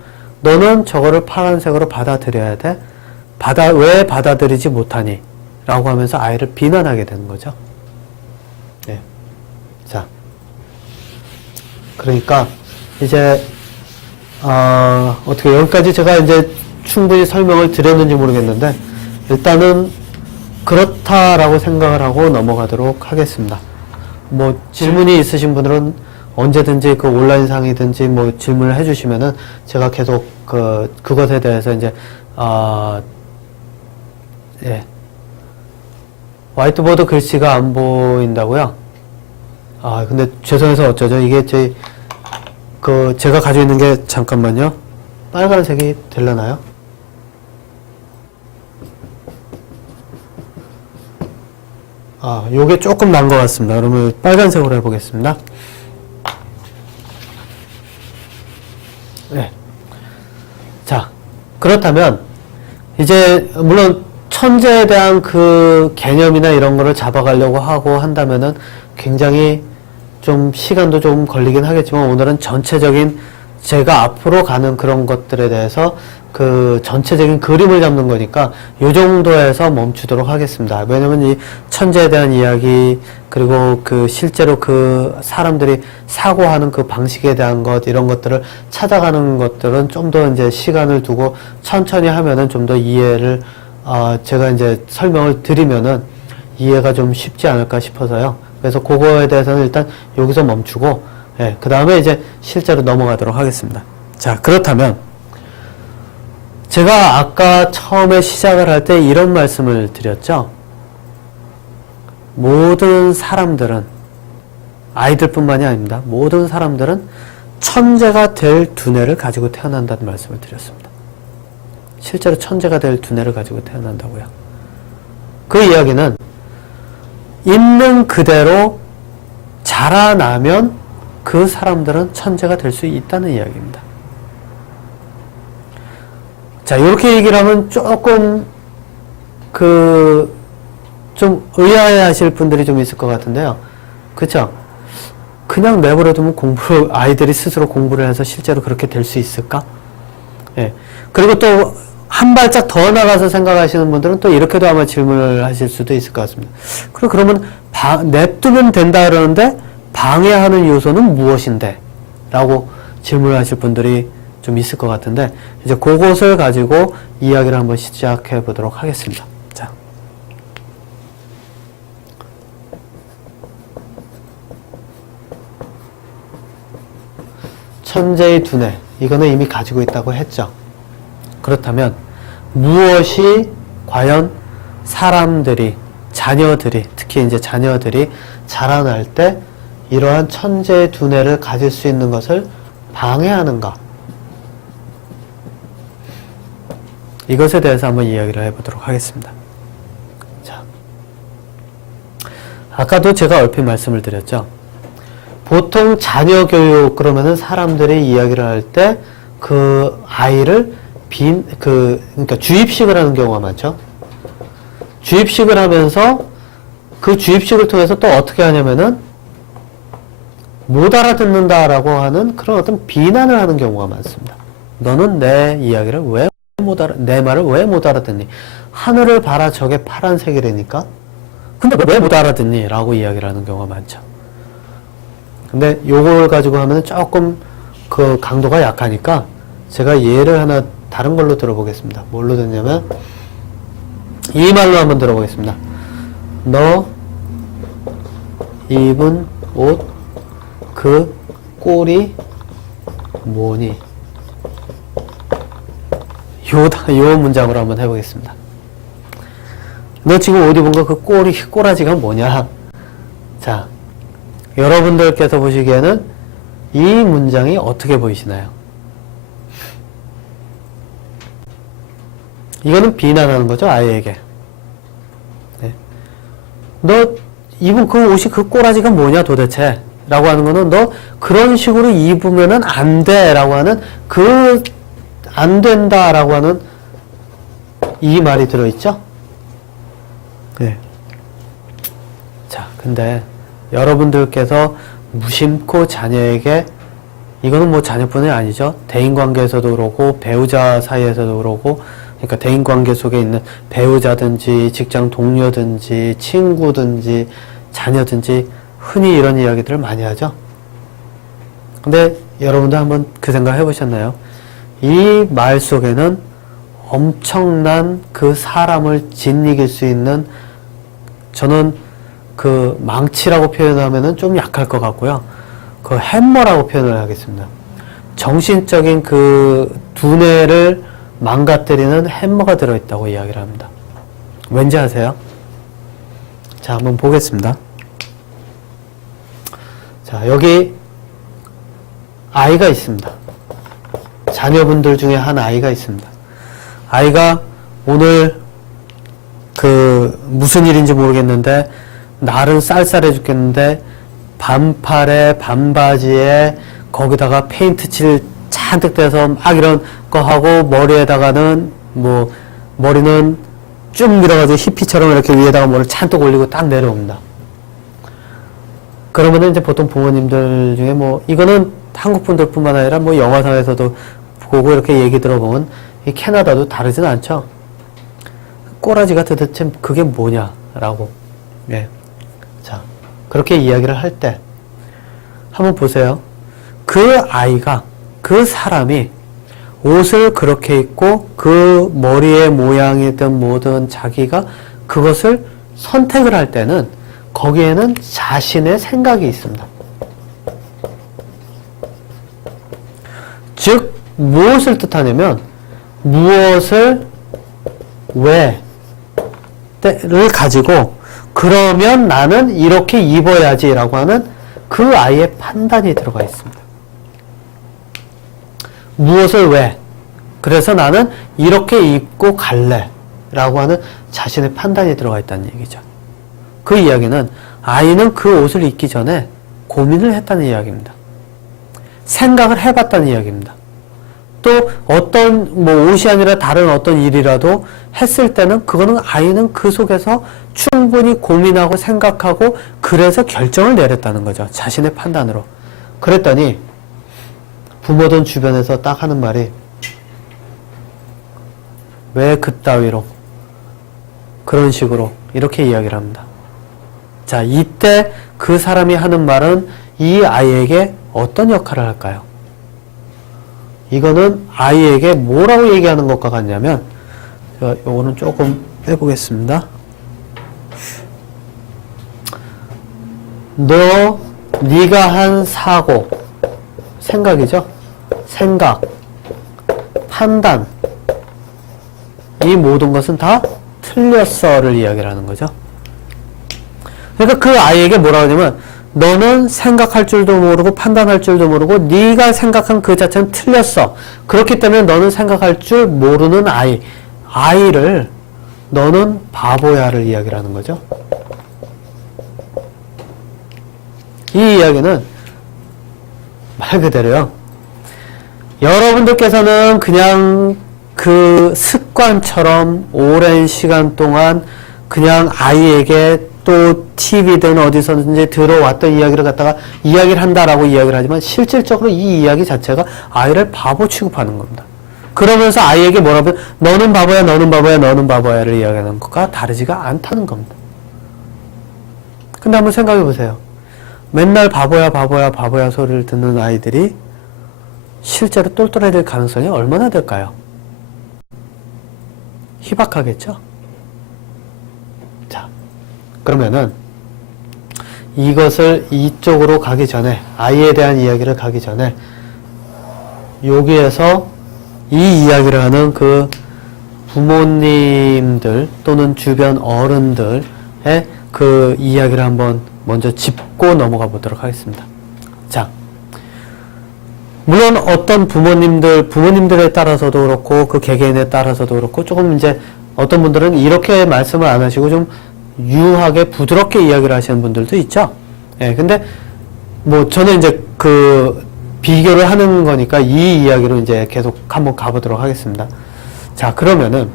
너는 저거를 파란색으로 받아들여야 돼. 왜 받아들이지 못하니? 라고 하면서 아이를 비난하게 되는 거죠. 네. 자. 그러니까, 이제, 어떻게, 여기까지 제가 이제 충분히 설명을 드렸는지 모르겠는데, 일단은 그렇다라고 생각을 하고 넘어가도록 하겠습니다. 뭐 질문이 있으신 분들은 언제든지 그 온라인상이든지 뭐 질문을 해주시면은 제가 계속 그것에 대해서 이제 예. 화이트보드 글씨가 안 보인다고요? 근데 죄송해서 어쩌죠? 이게 제가 가지고 있는 게 잠깐만요. 빨간색이 되려나요? 요게 조금 난 것 같습니다. 그러면 빨간색으로 해보겠습니다. 네. 자, 그렇다면, 이제, 물론, 천재에 대한 그 개념이나 이런 거를 잡아가려고 하고 한다면은 굉장히 좀 시간도 좀 걸리긴 하겠지만 오늘은 전체적인 제가 앞으로 가는 그런 것들에 대해서 그 전체적인 그림을 잡는 거니까 요 정도에서 멈추도록 하겠습니다. 왜냐면 이 천재에 대한 이야기 그리고 그 실제로 그 사람들이 사고하는 그 방식에 대한 것 이런 것들을 찾아가는 것들은 좀 더 이제 시간을 두고 천천히 하면은 좀 더 이해를 제가 이제 설명을 드리면은 이해가 좀 쉽지 않을까 싶어서요. 그래서 그거에 대해서는 일단 여기서 멈추고, 예, 그 다음에 이제 실제로 넘어가도록 하겠습니다. 자, 그렇다면, 제가 아까 처음에 시작을 할 때 이런 말씀을 드렸죠. 모든 사람들은, 아이들뿐만이 아닙니다. 모든 사람들은 천재가 될 두뇌를 가지고 태어난다는 말씀을 드렸습니다. 실제로 천재가 될 두뇌를 가지고 태어난다고요. 그 이야기는 있는 그대로 자라나면 그 사람들은 천재가 될 수 있다는 이야기입니다. 자, 이렇게 얘기를 하면 조금 좀 의아해 하실 분들이 좀 있을 것 같은데요. 그쵸? 그냥 내버려두면 아이들이 스스로 공부를 해서 실제로 그렇게 될 수 있을까? 예. 그리고 또 한 발짝 더 나가서 생각하시는 분들은 또 이렇게도 아마 질문을 하실 수도 있을 것 같습니다. 그러면 냅두면 된다 그러는데 방해하는 요소는 무엇인데? 라고 질문을 하실 분들이 좀 있을 것 같은데 이제 그것을 가지고 이야기를 한번 시작해 보도록 하겠습니다. 자. 천재의 두뇌. 이거는 이미 가지고 있다고 했죠. 그렇다면 무엇이 과연 사람들이, 자녀들이, 특히 이제 자녀들이 자라날 때 이러한 천재의 두뇌를 가질 수 있는 것을 방해하는가? 이것에 대해서 한번 이야기를 해보도록 하겠습니다. 자, 아까도 제가 얼핏 말씀을 드렸죠. 보통 자녀 교육 그러면은 사람들이 이야기를 할 때 그 아이를 그러니까 주입식을 하는 경우가 많죠. 주입식을 하면서 그 주입식을 통해서 또 어떻게 하냐면은 못 알아듣는다라고 하는 그런 어떤 비난을 하는 경우가 많습니다. 너는 내 이야기를 내 말을 왜 못 알아듣니? 하늘을 봐라 저게 파란색이라니까? 근데 왜 못 알아듣니? 라고 이야기를 하는 경우가 많죠. 근데 요걸 가지고 하면 조금 그 강도가 약하니까 제가 예를 하나 다른 걸로 들어보겠습니다. 뭘로 듣냐면 이 말로 한번 들어보겠습니다. 너 입은 옷 그 꼴이 뭐니? 요 문장으로 한번 해보겠습니다. 너 지금 옷 입은 거 그 꼬라지가 뭐냐? 자, 여러분들께서 보시기에는 이 문장이 어떻게 보이시나요? 이거는 비난하는 거죠, 아이에게. 네. 너 입은 그 옷이 그 꼬라지가 뭐냐 도대체? 라고 하는 거는 너 그런 식으로 입으면은 안 돼. 라고 하는 안 된다. 라고 하는 이 말이 들어있죠? 네. 자, 근데 여러분들께서 무심코 자녀에게 이거는 뭐 자녀뿐이 아니죠. 대인관계에서도 그러고 배우자 사이에서도 그러고 그러니까 대인관계 속에 있는 배우자든지 직장 동료든지 친구든지 자녀든지 흔히 이런 이야기들을 많이 하죠. 근데 여러분도 한번 그 생각 해보셨나요? 이 말 속에는 엄청난 그 사람을 짓이길 수 있는 저는 그 망치라고 표현하면은 좀 약할 것 같고요. 그 해머라고 표현을 하겠습니다. 정신적인 그 두뇌를 망가뜨리는 해머가 들어있다고 이야기를 합니다. 왠지 아세요? 자, 한번 보겠습니다. 자, 여기 아이가 있습니다. 자녀분들 중에 한 아이가 있습니다. 아이가 오늘 그 무슨 일인지 모르겠는데 날은 쌀쌀해 죽겠는데 반팔에 반바지에 거기다가 페인트 칠 잔뜩 떼서 막 이런 거 하고 머리에다가는 뭐 머리는 쭉 밀어가지고 히피처럼 이렇게 위에다가 머리를 잔뜩 올리고 딱 내려옵니다. 그러면은 이제 보통 부모님들 중에 뭐 이거는 한국 분들뿐만 아니라 뭐 영화상에서도 보고 이렇게 얘기 들어보면 이 캐나다도 다르진 않죠. 꼬라지가 도대체 그게 뭐냐라고. 예. 자, 그렇게 이야기를 할 때 한번 보세요. 그 아이가, 그 사람이 옷을 그렇게 입고 그 머리의 모양이든 뭐든 자기가 그것을 선택을 할 때는 거기에는 자신의 생각이 있습니다. 즉 무엇을 뜻하냐면 무엇을 왜를 가지고 그러면 나는 이렇게 입어야지라고 하는 그 아이의 판단이 들어가 있습니다. 무엇을 왜? 그래서 나는 이렇게 입고 갈래 라고 하는 자신의 판단이 들어가 있다는 얘기죠. 그 이야기는 아이는 그 옷을 입기 전에 고민을 했다는 이야기입니다. 생각을 해봤다는 이야기입니다. 또 어떤 뭐 옷이 아니라 다른 어떤 일이라도 했을 때는 그거는 아이는 그 속에서 충분히 고민하고 생각하고 그래서 결정을 내렸다는 거죠. 자신의 판단으로. 그랬더니 부모든 주변에서 딱 하는 말이 왜 그따위로 그런 식으로 이렇게 이야기를 합니다. 자, 이때 그 사람이 하는 말은 이 아이에게 어떤 역할을 할까요? 이거는 아이에게 뭐라고 얘기하는 것과 같냐면 제가 요거는 조금 빼보겠습니다. 네가 한 사고, 생각이죠? 생각, 판단, 이 모든 것은 다 틀렸어를 이야기를 하는 거죠. 그러니까 그 아이에게 뭐라고 하냐면 너는 생각할 줄도 모르고 판단할 줄도 모르고 네가 생각한 그 자체는 틀렸어. 그렇기 때문에 너는 생각할 줄 모르는 아이를 너는 바보야를 이야기를 하는 거죠. 이 이야기는 말 그대로요. 여러분들께서는 그냥 그 습관처럼 오랜 시간 동안 그냥 아이에게 또 TV든 어디서든지 들어왔던 이야기를 갖다가 이야기를 한다라고 이야기를 하지만 실질적으로 이 이야기 자체가 아이를 바보 취급하는 겁니다. 그러면서 아이에게 뭐라고 하면 너는 바보야, 너는 바보야, 너는 바보야를 이야기하는 것과 다르지가 않다는 겁니다. 근데 한번 생각해 보세요. 맨날 바보야, 바보야, 바보야 소리를 듣는 아이들이 실제로 똘똘해질 가능성이 얼마나 될까요? 희박하겠죠? 자, 그러면은 이것을 이쪽으로 가기 전에, 아이에 대한 이야기를 가기 전에 여기에서 이 이야기를 하는 그 부모님들 또는 주변 어른들의 그 이야기를 한번 먼저 짚고 넘어가 보도록 하겠습니다. 자, 물론 어떤 부모님들에 따라서도 그렇고 그 개개인에 따라서도 그렇고 조금 이제 어떤 분들은 이렇게 말씀을 안 하시고 좀 유하게 부드럽게 이야기를 하시는 분들도 있죠. 예, 근데 뭐 저는 이제 그 비교를 하는 거니까 이 이야기로 이제 계속 한번 가보도록 하겠습니다. 자, 그러면은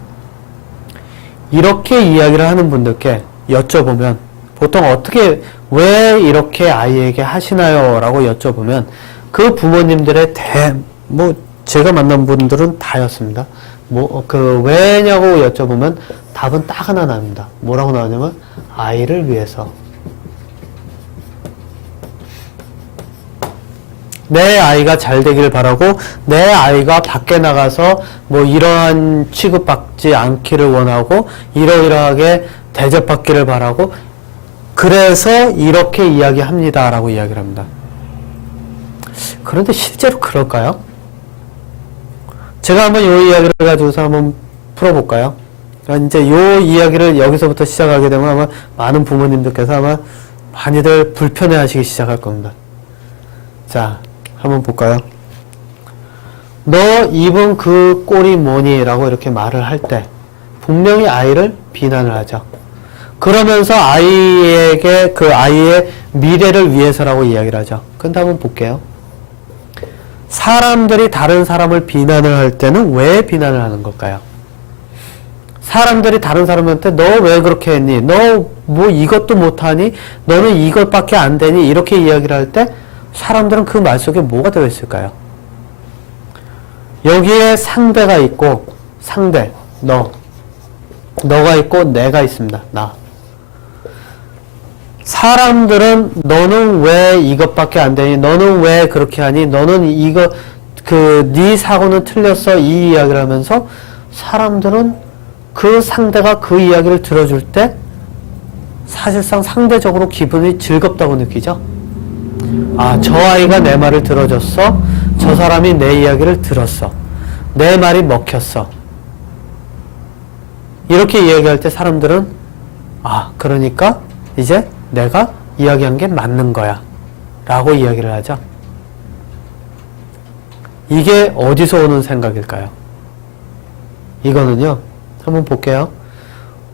이렇게 이야기를 하는 분들께 여쭤보면 보통 어떻게 왜 이렇게 아이에게 하시나요? 라고 여쭤보면 그 부모님들의 뭐 제가 만난 분들은 다였습니다. 뭐 그 왜냐고 여쭤보면 답은 딱 하나 나옵니다. 뭐라고 나오냐면 아이를 위해서. 내 아이가 잘 되길 바라고 내 아이가 밖에 나가서 뭐 이러한 취급받지 않기를 원하고 이러이러하게 대접받기를 바라고 그래서 이렇게 이야기합니다. 라고 이야기를 합니다. 그런데 실제로 그럴까요? 제가 한번 이 이야기를 가지고서 한번 풀어볼까요? 그러니까 이제 이 이야기를 여기서부터 시작하게 되면 아마 많은 부모님들께서 아마 많이들 불편해 하시기 시작할 겁니다. 자, 한번 볼까요? 너 입은 그 꼴이 뭐니? 라고 이렇게 말을 할 때 분명히 아이를 비난을 하죠. 그러면서 아이에게 그 아이의 미래를 위해서라고 이야기를 하죠. 근데 한번 볼게요. 사람들이 다른 사람을 비난을 할 때는 왜 비난을 하는 걸까요? 사람들이 다른 사람한테 너 왜 그렇게 했니? 너 뭐 이것도 못하니? 너는 이것밖에 안 되니? 이렇게 이야기를 할 때 사람들은 그 말 속에 뭐가 들어있을까요? 여기에 상대가 있고 상대, 너가 있고 내가 있습니다. 나. 사람들은 너는 왜 이것밖에 안 되니? 너는 왜 그렇게 하니? 너는 이거 네 사고는 틀렸어. 이 이야기를 하면서 사람들은 그 상대가 그 이야기를 들어줄 때 사실상 상대적으로 기분이 즐겁다고 느끼죠. 아, 저 아이가 내 말을 들어줬어. 저 사람이 내 이야기를 들었어. 내 말이 먹혔어. 이렇게 이야기할 때 사람들은 아, 그러니까 이제 내가 이야기한 게 맞는 거야 라고 이야기를 하죠. 이게 어디서 오는 생각일까요? 이거는요, 한번 볼게요.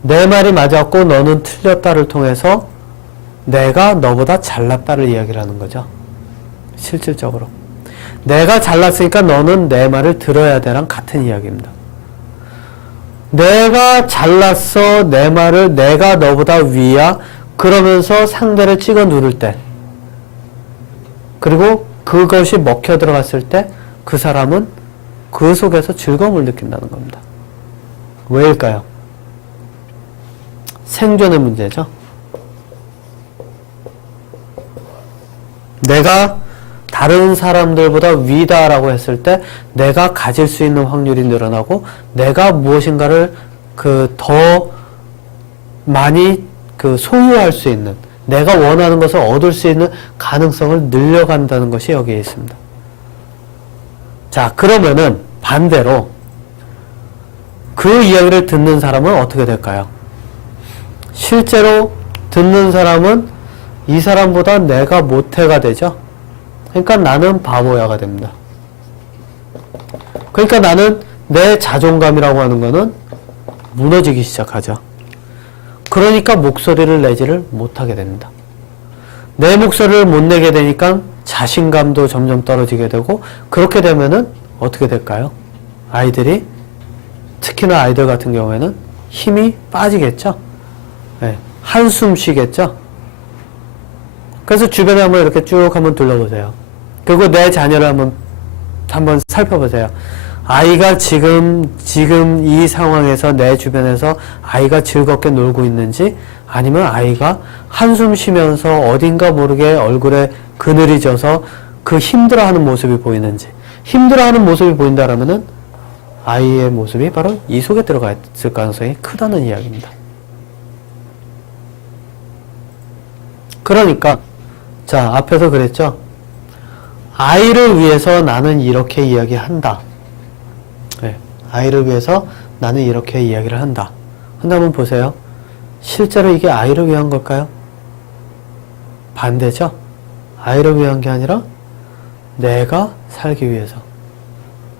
내 말이 맞았고 너는 틀렸다를 통해서 내가 너보다 잘났다를 이야기를 하는 거죠. 실질적으로. 내가 잘났으니까 너는 내 말을 들어야 되랑 같은 이야기입니다. 내가 잘났어, 내 말을 내가 너보다 위야, 그러면서 상대를 찍어 누를 때, 그리고 그것이 먹혀 들어갔을 때 그 사람은 그 속에서 즐거움을 느낀다는 겁니다. 왜일까요? 생존의 문제죠. 내가 다른 사람들보다 위다라고 했을 때 내가 가질 수 있는 확률이 늘어나고 내가 무엇인가를 더 많이 소유할 수 있는, 내가 원하는 것을 얻을 수 있는 가능성을 늘려간다는 것이 여기에 있습니다. 자, 그러면은 반대로 그 이야기를 듣는 사람은 어떻게 될까요? 실제로 듣는 사람은 이 사람보다 내가 못해가 되죠. 그러니까 나는 바보야가 됩니다. 그러니까 나는 내 자존감이라고 하는 거는 무너지기 시작하죠. 그러니까 목소리를 내지를 못하게 됩니다. 내 목소리를 못 내게 되니까 자신감도 점점 떨어지게 되고, 그렇게 되면은 어떻게 될까요? 아이들이, 특히나 아이들 같은 경우에는 힘이 빠지겠죠. 네, 한숨 쉬겠죠. 그래서 주변에 한번 이렇게 쭉 한번 둘러보세요. 그리고 내 자녀를 한번 살펴보세요. 아이가 지금 이 상황에서 내 주변에서 아이가 즐겁게 놀고 있는지, 아니면 아이가 한숨 쉬면서 어딘가 모르게 얼굴에 그늘이 져서 그 힘들어하는 모습이 보이는지. 힘들어하는 모습이 보인다라면은 아이의 모습이 바로 이 속에 들어가 있을 가능성이 크다는 이야기입니다. 그러니까 자, 앞에서 그랬죠. 아이를 위해서 나는 이렇게 이야기한다. 네, 아이를 위해서 나는 이렇게 이야기를 한다. 근데 한번 보세요. 실제로 이게 아이를 위한 걸까요? 반대죠. 아이를 위한 게 아니라 내가 살기 위해서.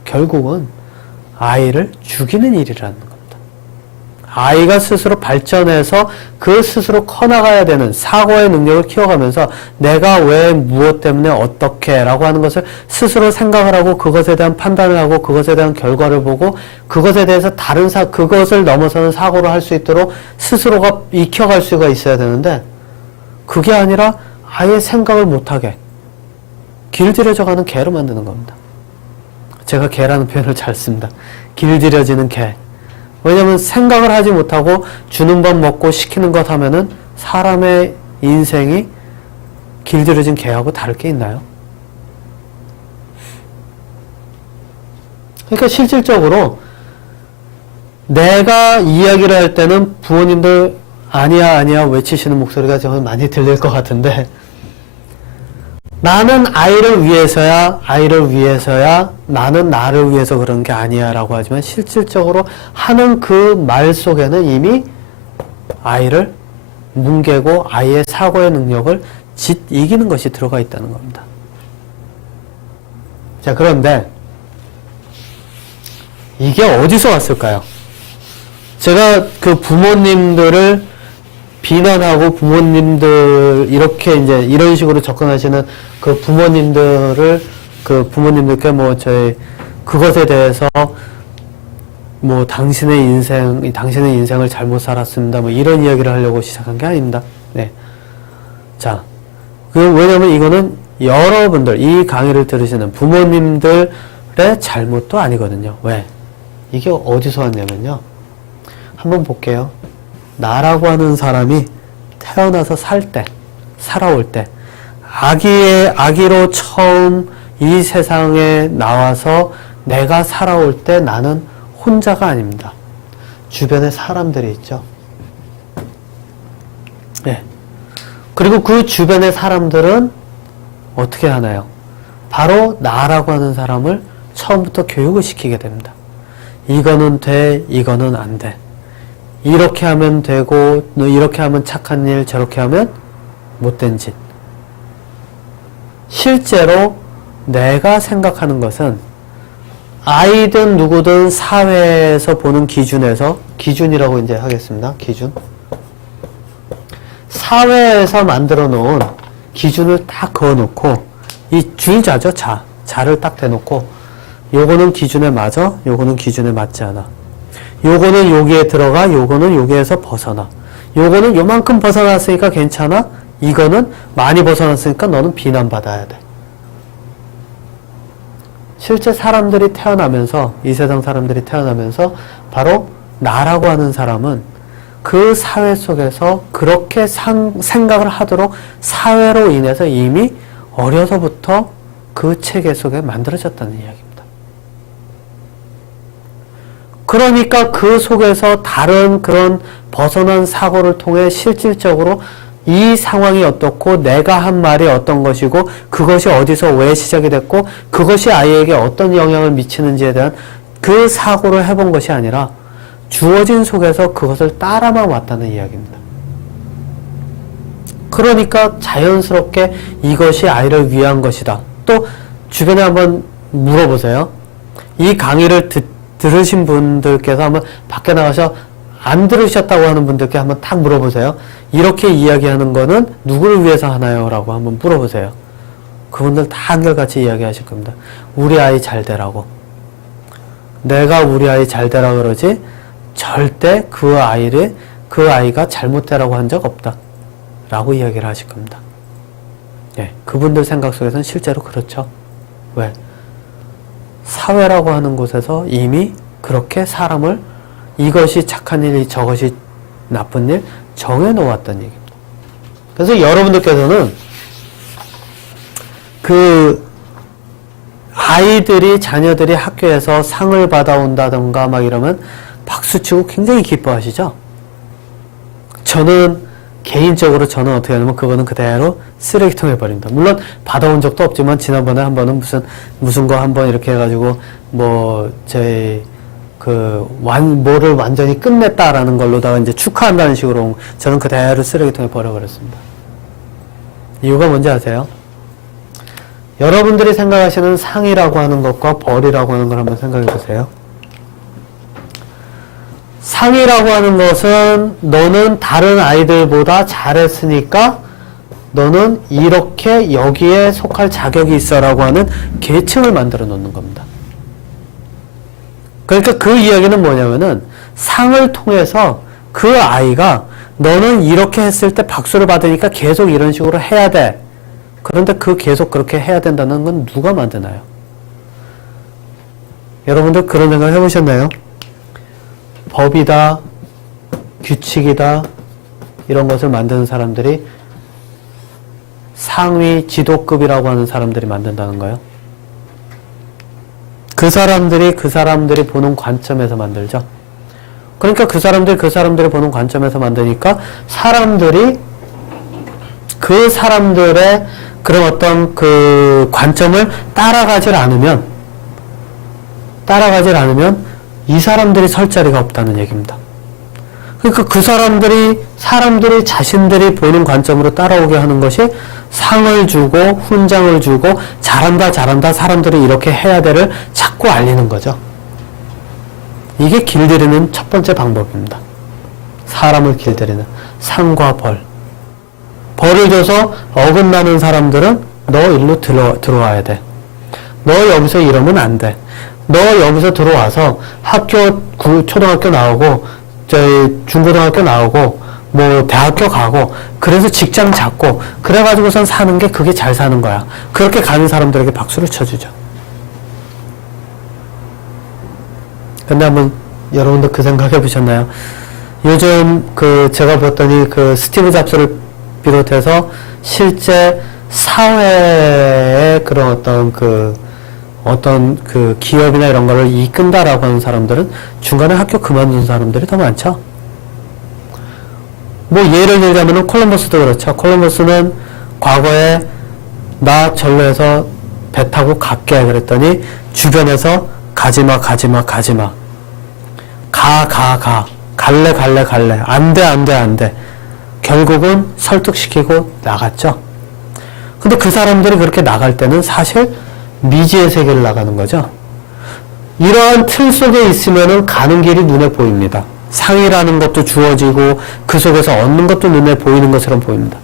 결국은 아이를 죽이는 일이라는 겁니다. 아이가 스스로 발전해서 그 스스로 커나가야 되는 사고의 능력을 키워가면서 내가 왜 무엇 때문에 어떻게 라고 하는 것을 스스로 생각을 하고 그것에 대한 판단을 하고 그것에 대한 결과를 보고 그것에 대해서 그것을 넘어서는 사고를 할 수 있도록 스스로가 익혀갈 수가 있어야 되는데, 그게 아니라 아예 생각을 못하게 길들여져가는 개로 만드는 겁니다. 제가 개라는 표현을 잘 씁니다. 길들여지는 개. 왜냐면 생각을 하지 못하고 주는 법 먹고 시키는 것 하면은 사람의 인생이 길들여진 개하고 다를 게 있나요? 그러니까 실질적으로 내가 이야기를 할 때는 부모님들 아니야, 아니야 외치시는 목소리가 좀 많이 들릴 것 같은데, 나는 아이를 위해서야, 나는 나를 위해서 그런 게 아니야 라고 하지만 실질적으로 하는 그 말 속에는 이미 아이를 뭉개고 아이의 사고의 능력을 이기는 것이 들어가 있다는 겁니다. 자, 그런데 이게 어디서 왔을까요? 제가 그 부모님들을 비난하고 부모님들 이렇게 이제 이런 식으로 접근하시는 그 부모님들께 뭐 저희 그것에 대해서 뭐 당신의 인생을 잘못 살았습니다. 뭐 이런 이야기를 하려고 시작한 게 아닙니다. 네. 자, 왜냐면 이거는 여러분들 이 강의를 들으시는 부모님들의 잘못도 아니거든요. 왜? 이게 어디서 왔냐면요. 한번 볼게요. 나라고 하는 사람이 태어나서 살아올 때, 아기로 처음 이 세상에 나와서 내가 살아올 때 나는 혼자가 아닙니다. 주변에 사람들이 있죠. 네. 그리고 그 주변의 사람들은 어떻게 하나요? 바로 나라고 하는 사람을 처음부터 교육을 시키게 됩니다. 이거는 돼, 이거는 안 돼. 이렇게 하면 되고, 이렇게 하면 착한 일, 저렇게 하면 못된 짓. 실제로 내가 생각하는 것은 아이든 누구든 사회에서 보는 기준이라고 이제 하겠습니다. 기준. 사회에서 만들어 놓은 기준을 딱 그어 놓고, 이 줄자죠, 자를 딱 대놓고, 요거는 기준에 맞아, 요거는 기준에 맞지 않아. 요거는 여기에 들어가, 요거는 여기에서 벗어나. 요거는 요만큼 벗어났으니까 괜찮아? 이거는 많이 벗어났으니까 너는 비난받아야 돼. 실제 사람들이 태어나면서, 이 세상 사람들이 태어나면서 바로 나라고 하는 사람은 그 사회 속에서 그렇게 생각을 하도록 사회로 인해서 이미 어려서부터 그 체계 속에 만들어졌다는 이야기입니다. 그러니까 그 속에서 다른 그런 벗어난 사고를 통해 실질적으로 이 상황이 어떻고 내가 한 말이 어떤 것이고 그것이 어디서 왜 시작이 됐고 그것이 아이에게 어떤 영향을 미치는지에 대한 그 사고를 해본 것이 아니라 주어진 속에서 그것을 따라만 왔다는 이야기입니다. 그러니까 자연스럽게 이것이 아이를 위한 것이다. 또 주변에 한번 물어보세요. 이 강의를 들으신 분들께서 한번 밖에 나가서 안 들으셨다고 하는 분들께 한번 딱 물어보세요. 이렇게 이야기하는 거는 누구를 위해서 하나요? 라고 한번 물어보세요. 그분들 다 한결같이 이야기하실 겁니다. 우리 아이 잘 되라고. 내가 우리 아이 잘 되라 그러지 절대 그 아이가 잘못되라고 한 적 없다. 라고 이야기를 하실 겁니다. 예, 그분들 생각 속에서는 실제로 그렇죠. 왜? 사회라고 하는 곳에서 이미 그렇게 사람을 이것이 착한 일, 저것이 나쁜 일 정해놓았다는 얘기입니다. 그래서 여러분들께서는 자녀들이 학교에서 상을 받아온다던가 막 이러면 박수치고 굉장히 기뻐하시죠? 저는 어떻게 하냐면 그거는 그대로 쓰레기통에 버립니다. 물론 받아온 적도 없지만 지난번에 한 번은 무슨 거 한번 이렇게 해가지고 뭐를 완전히 끝냈다라는 걸로다가 이제 축하한다는 식으로 저는 그대로 쓰레기통에 버려버렸습니다. 이유가 뭔지 아세요? 여러분들이 생각하시는 상이라고 하는 것과 벌이라고 하는 걸 한번 생각해 보세요. 상이라고 하는 것은 너는 다른 아이들보다 잘했으니까 너는 이렇게 여기에 속할 자격이 있어라고 하는 계층을 만들어 놓는 겁니다. 그러니까 그 이야기는 뭐냐면은 상을 통해서 그 아이가 너는 이렇게 했을 때 박수를 받으니까 계속 이런 식으로 해야 돼. 그런데 계속 그렇게 해야 된다는 건 누가 만드나요? 여러분들 그런 생각 해보셨나요? 법이다, 규칙이다, 이런 것을 만드는 사람들이 상위 지도급이라고 하는 사람들이 만든다는 거예요. 그 사람들이 보는 관점에서 만들죠. 그러니까 그 사람들이 보는 관점에서 만드니까 사람들이 그 사람들의 그런 어떤 그 관점을 따라가질 않으면 이 사람들이 설 자리가 없다는 얘기입니다. 그러니까 그 사람들이 자신들이 보는 관점으로 따라오게 하는 것이 상을 주고 훈장을 주고 잘한다 사람들이 이렇게 해야 돼를 자꾸 알리는 거죠. 이게 길들이는 첫 번째 방법입니다. 사람을 길들이는 상과 벌. 벌을 줘서 어긋나는 사람들은 너 일로 들어와야 돼. 너 여기서 이러면 안 돼. 너 여기서 들어와서 초등학교 나오고 중고등학교 나오고 뭐 대학교 가고 그래서 직장 잡고 그래가지고선 사는 게 그게 잘 사는 거야. 그렇게 가는 사람들에게 박수를 쳐주죠. 근데 한번 여러분들 그 생각해 보셨나요? 요즘 제가 봤더니 스티브 잡스를 비롯해서 실제 사회의 그런 어떤 기업이나 이런 거를 이끈다라고 하는 사람들은 중간에 학교 그만둔 사람들이 더 많죠. 뭐 예를 들자면은 콜럼버스도 그렇죠. 콜럼버스는 과거에 나 절로 해서 배 타고 갈게 그랬더니 주변에서 가지마 갈래 안돼 결국은 설득시키고 나갔죠. 근데 그 사람들이 그렇게 나갈 때는 사실 미지의 세계를 나가는 거죠. 이러한 틀 속에 있으면은 가는 길이 눈에 보입니다. 상이라는 것도 주어지고 그 속에서 얻는 것도 눈에 보이는 것처럼 보입니다.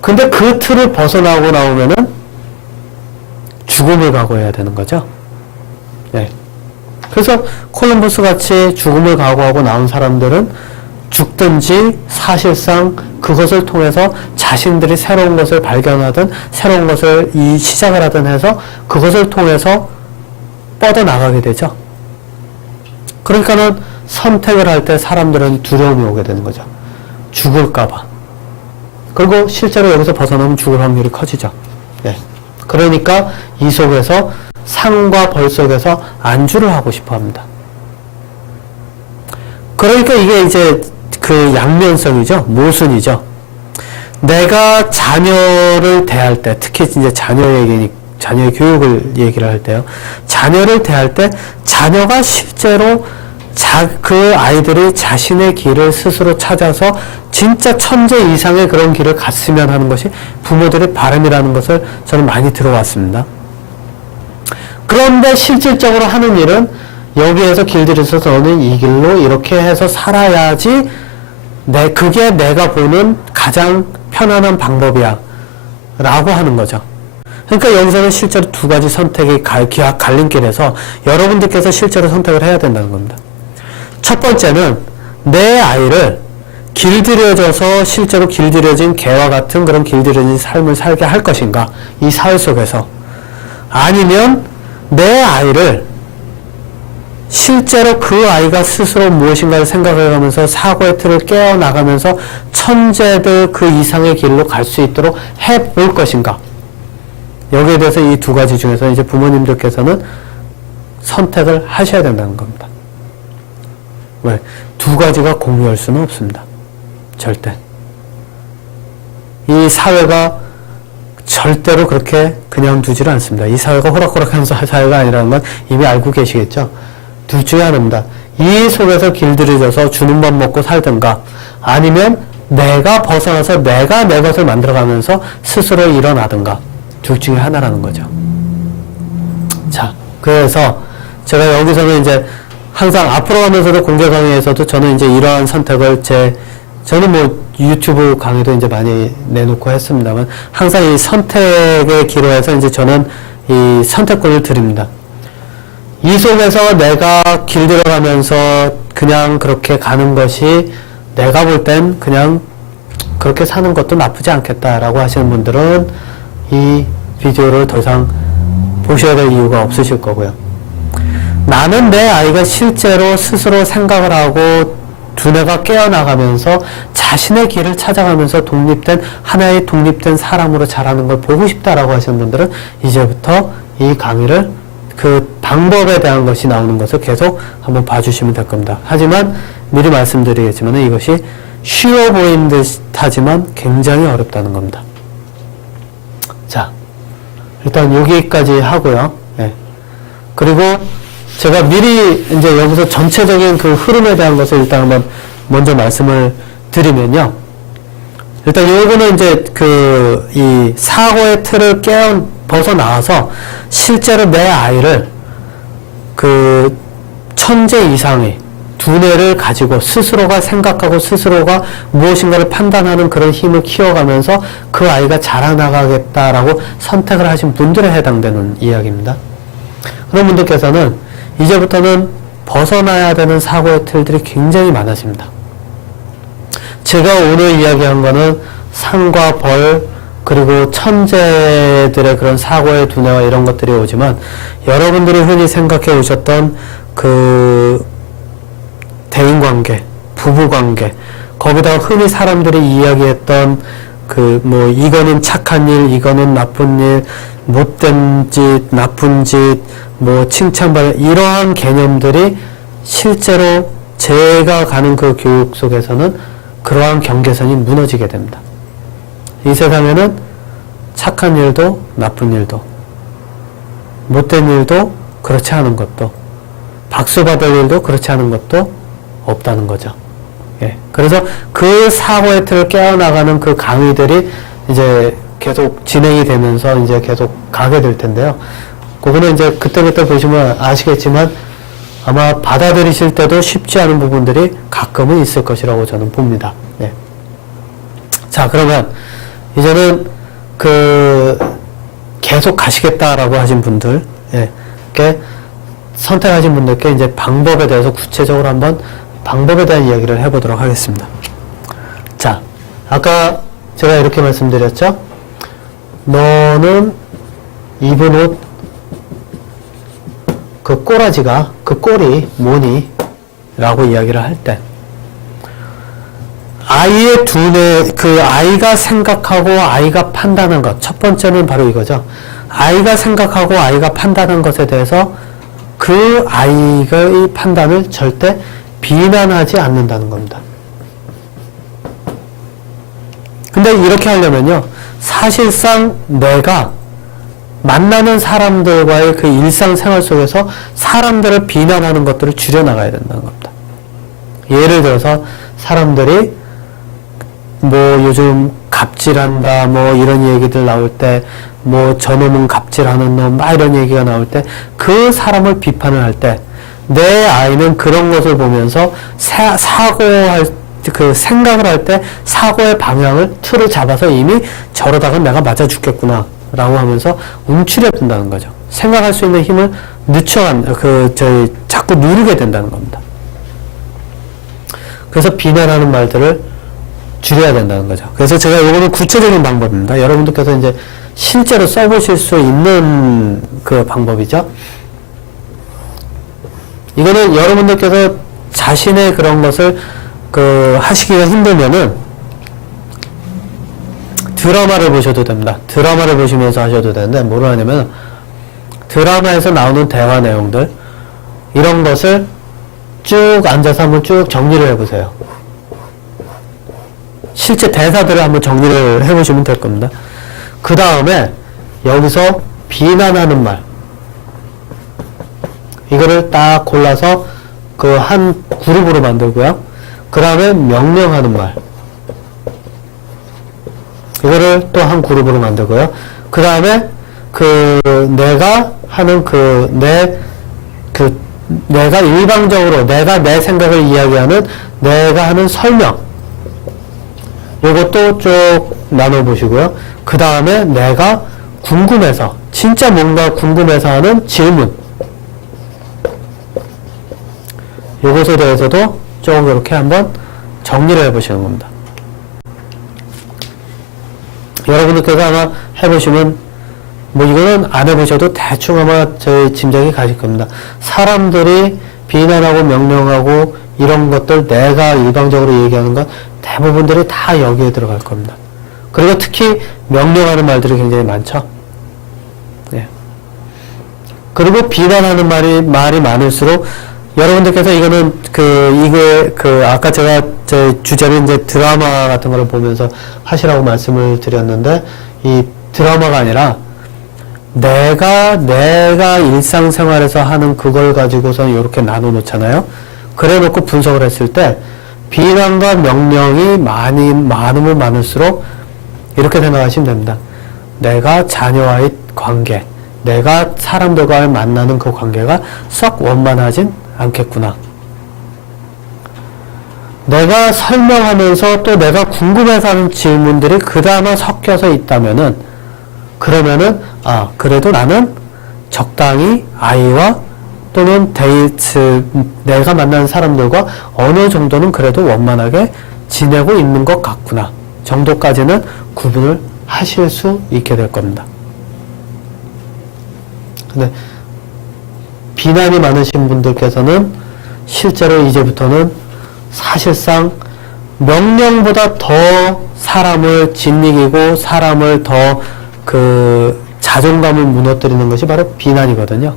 근데 그 틀을 벗어나고 나오면은 죽음을 각오해야 되는 거죠. 네. 그래서 콜럼버스 같이 죽음을 각오하고 나온 사람들은 죽든지 사실상 그것을 통해서 자신들이 새로운 것을 발견하든 새로운 것을 시작을 하든 해서 그것을 통해서 뻗어나가게 되죠. 그러니까는 선택을 할 때 사람들은 두려움이 오게 되는 거죠. 죽을까봐. 그리고 실제로 여기서 벗어나면 죽을 확률이 커지죠. 예. 그러니까 이 속에서 상과 벌 속에서 안주를 하고 싶어 합니다. 그러니까 이게 이제 양면성이죠. 모순이죠. 내가 자녀를 대할 때, 특히 이제 자녀의 교육을 얘기를 할 때요. 자녀를 대할 때, 자녀가 실제로 그 아이들이 자신의 길을 스스로 찾아서 진짜 천재 이상의 그런 길을 갔으면 하는 것이 부모들의 바람이라는 것을 저는 많이 들어왔습니다. 그런데 실질적으로 하는 일은 여기에서 길들여서 너는 이 길로 이렇게 해서 살아야지 그게 내가 보는 가장 편안한 방법이야 라고 하는 거죠. 그러니까 여기서는 실제로 두 가지 선택이 갈림길에서 여러분들께서 실제로 선택을 해야 된다는 겁니다. 첫 번째는 내 아이를 길들여져서 실제로 길들여진 개와 같은 그런 길들여진 삶을 살게 할 것인가, 이 사회 속에서. 아니면 내 아이를 실제로 그 아이가 스스로 무엇인가를 생각해가면서 사고의 틀을 깨어나가면서 천재들 그 이상의 길로 갈 수 있도록 해볼 것인가. 여기에 대해서 이 두 가지 중에서 이제 부모님들께서는 선택을 하셔야 된다는 겁니다. 왜? 두 가지가 공유할 수는 없습니다. 절대. 이 사회가 절대로 그렇게 그냥 두지를 않습니다. 이 사회가 호락호락한 사회가 아니라는 건 이미 알고 계시겠죠? 둘 중에 하나입니다. 이 속에서 길들여져서 주는 밥 먹고 살든가, 아니면 내가 벗어나서 내가 내 것을 만들어가면서 스스로 일어나든가, 둘 중에 하나라는 거죠. 자, 그래서 제가 여기서는 이제 항상 앞으로 가면서도 공개 강의에서도 저는 이제 이러한 선택을 저는 뭐 유튜브 강의도 이제 많이 내놓고 했습니다만 항상 이 선택의 기로에서 이제 저는 이 선택권을 드립니다. 이 속에서 내가 길들여가면서 그냥 그렇게 가는 것이 내가 볼 땐 그냥 그렇게 사는 것도 나쁘지 않겠다라고 하시는 분들은 이 비디오를 더 이상 보셔야 될 이유가 없으실 거고요. 나는 내 아이가 실제로 스스로 생각을 하고 두뇌가 깨어나가면서 자신의 길을 찾아가면서 하나의 독립된 사람으로 자라는 걸 보고 싶다라고 하시는 분들은 이제부터 이 강의를 그 방법에 대한 것이 나오는 것을 계속 한번 봐주시면 될 겁니다. 하지만 미리 말씀드리겠지만 이것이 쉬워 보이는 듯하지만 굉장히 어렵다는 겁니다. 자, 일단 여기까지 하고요. 예. 그리고 제가 미리 이제 여기서 전체적인 그 흐름에 대한 것을 일단 한번 먼저 말씀을 드리면요. 일단 요거는 이제 이 사고의 틀을 벗어나와서 실제로 내 아이를 그 천재 이상의 두뇌를 가지고 스스로가 생각하고 스스로가 무엇인가를 판단하는 그런 힘을 키워가면서 그 아이가 자라나가겠다라고 선택을 하신 분들에 해당되는 이야기입니다. 그런 분들께서는 이제부터는 벗어나야 되는 사고의 틀들이 굉장히 많아집니다. 제가 오늘 이야기한 거는 상과 벌 그리고 천재들의 그런 사고의 두뇌와 이런 것들이 오지만 여러분들이 흔히 생각해 오셨던 그 대인관계, 부부관계 거기다가 흔히 사람들이 이야기했던 그 뭐 이거는 착한 일, 이거는 나쁜 일, 못된 짓, 나쁜 짓, 뭐 칭찬받을 이러한 개념들이 실제로 제가 가는 그 교육 속에서는 그러한 경계선이 무너지게 됩니다. 이 세상에는 착한 일도 나쁜 일도 못된 일도 그렇지 않은 것도 박수 받을 일도 그렇지 않은 것도 없다는 거죠. 예. 그래서 그 사고의 틀을 깨어나가는 그 강의들이 이제 계속 진행이 되면서 이제 계속 가게 될 텐데요. 그거는 이제 그때그때 보시면 아시겠지만 아마 받아들이실 때도 쉽지 않은 부분들이 가끔은 있을 것이라고 저는 봅니다. 네. 자, 그러면 이제는 계속 가시겠다라고 하신 분들, 예, 선택하신 분들께 이제 방법에 대해서 구체적으로 한번 방법에 대한 이야기를 해보도록 하겠습니다. 자, 아까 제가 이렇게 말씀드렸죠? 너는 입은 옷, 그 꼬라지가, 그 꼴이 뭐니? 라고 이야기를 할 때, 아이의 두뇌, 그 아이가 생각하고 아이가 판단한 것, 첫 번째는 바로 이거죠. 아이가 생각하고 아이가 판단한 것에 대해서 그 아이의 판단을 절대 비난하지 않는다는 겁니다. 근데 이렇게 하려면요, 사실상 내가 만나는 사람들과의 그 일상생활 속에서 사람들을 비난하는 것들을 줄여나가야 된다는 겁니다. 예를 들어서 사람들이 뭐 요즘 갑질한다 뭐 이런 얘기들 나올 때 뭐 저놈은 갑질하는 놈 막 이런 얘기가 나올 때 그 사람을 비판을 할 때 내 아이는 그런 것을 보면서 사고할 그 생각을 할 때 사고의 방향을 틀을 잡아서 이미 저러다가 내가 맞아 죽겠구나 라고 하면서 움츠려 든다는 거죠. 생각할 수 있는 힘을 자꾸 누르게 된다는 겁니다. 그래서 비난하는 말들을 줄여야 된다는 거죠. 그래서 제가 이거는 구체적인 방법입니다. 여러분들께서 이제 실제로 써보실 수 있는 그 방법이죠. 이거는 여러분들께서 자신의 그런 것을 하시기가 힘들면은 드라마를 보셔도 됩니다. 드라마를 보시면서 하셔도 되는데 뭐를 하냐면 드라마에서 나오는 대화 내용들 이런 것을 쭉 앉아서 한번 쭉 정리를 해보세요. 실제 대사들을 한번 정리를 해보시면 될 겁니다. 그 다음에 여기서 비난하는 말 이거를 딱 골라서 그 한 그룹으로 만들고요. 그 다음에 명령하는 말 이거를 또 한 그룹으로 만들고요. 그 다음에 내가 하는 내가 일방적으로 내가 내 생각을 이야기하는 내가 하는 설명 요것도 쭉 나눠보시고요. 그 다음에 내가 궁금해서 진짜 뭔가 궁금해서 하는 질문 요것에 대해서도 조금 이렇게 한번 정리를 해보시는 겁니다. 여러분들께서 아마 해보시면 뭐 이거는 안 해보셔도 대충 아마 저희 짐작이 가실 겁니다. 사람들이 비난하고 명령하고 이런 것들 내가 일방적으로 얘기하는 건 대부분들이 다 여기에 들어갈 겁니다. 그리고 특히 명령하는 말들이 굉장히 많죠. 예. 그리고 비난하는 말이 많을수록 여러분들께서 이거는 아까 제가 제 주제를 이제 드라마 같은 거를 보면서 하시라고 말씀을 드렸는데, 이 드라마가 아니라 내가 일상생활에서 하는 그걸 가지고서 이렇게 나눠 놓잖아요. 그래 놓고 분석을 했을 때 비난과 명령이 많으면 많을수록 이렇게 생각하시면 됩니다. 내가 자녀와의 관계, 내가 사람들과 만나는 그 관계가 썩 원만하진 않겠구나. 내가 설명하면서 또 내가 궁금해서 하는 질문들이 그나마 섞여서 있다면은, 그러면은, 그래도 나는 적당히 아이와 또는 내가 만나는 사람들과 어느 정도는 그래도 원만하게 지내고 있는 것 같구나 정도까지는 구분을 하실 수 있게 될 겁니다. 근데 비난이 많으신 분들께서는 실제로 이제부터는 사실상 명령보다 더 사람을 짓이기고 사람을 더 자존감을 무너뜨리는 것이 바로 비난이거든요.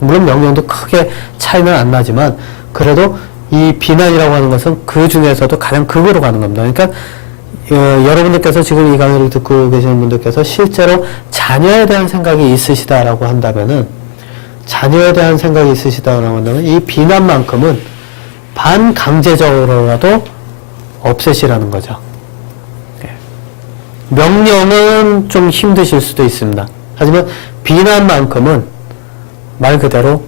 물론 명령도 크게 차이는 안 나지만 그래도 이 비난이라고 하는 것은 그 중에서도 가장 극으로 가는 겁니다. 그러니까 여러분들께서 지금 이 강의를 듣고 계시는 분들께서 실제로 자녀에 대한 생각이 있으시다라고 한다면은, 이 비난만큼은 반강제적으로라도 없애시라는 거죠. 명령은 좀 힘드실 수도 있습니다. 하지만 비난만큼은 말 그대로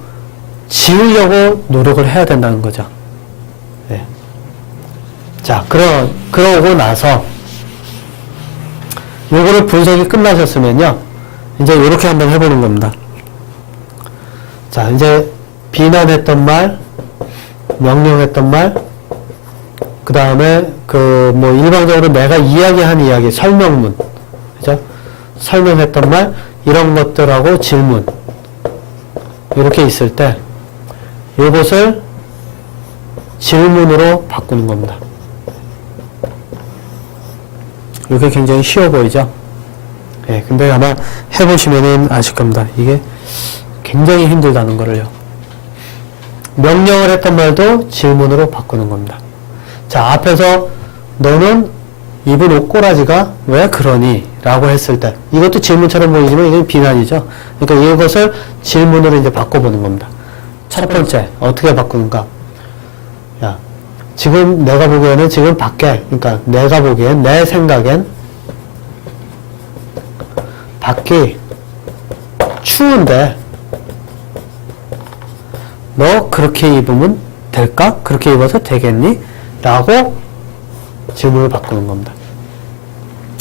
지으려고 노력을 해야 된다는 거죠. 네. 자, 그러고 나서 요거를 분석이 끝나셨으면요, 이제 이렇게 한번 해보는 겁니다. 자, 이제 비난했던 말, 명령했던 말, 그 다음에 일반적으로 내가 이야기한 이야기, 설명문, 그죠? 설명했던 말, 이런 것들하고 질문, 이렇게 있을 때 이것을 질문으로 바꾸는 겁니다. 이게 굉장히 쉬워 보이죠? 예, 근데 아마 해보시면은 아실 겁니다. 이게 굉장히 힘들다는 거를요. 명령을 했던 말도 질문으로 바꾸는 겁니다. 자, 앞에서 너는 입은 옷꼬라지가 왜 그러니? 라고 했을 때, 이것도 질문처럼 보이지만 이건 비난이죠. 그러니까 이것을 질문으로 이제 바꿔보는 겁니다. 첫 번째, 어떻게 바꾸는가? 야, 지금 내가 보기에는 지금 밖에, 그러니까 내가 보기엔, 내 생각엔 밖이 추운데 너 그렇게 입으면 될까? 그렇게 입어서 되겠니? 라고 질문을 바꾸는 겁니다.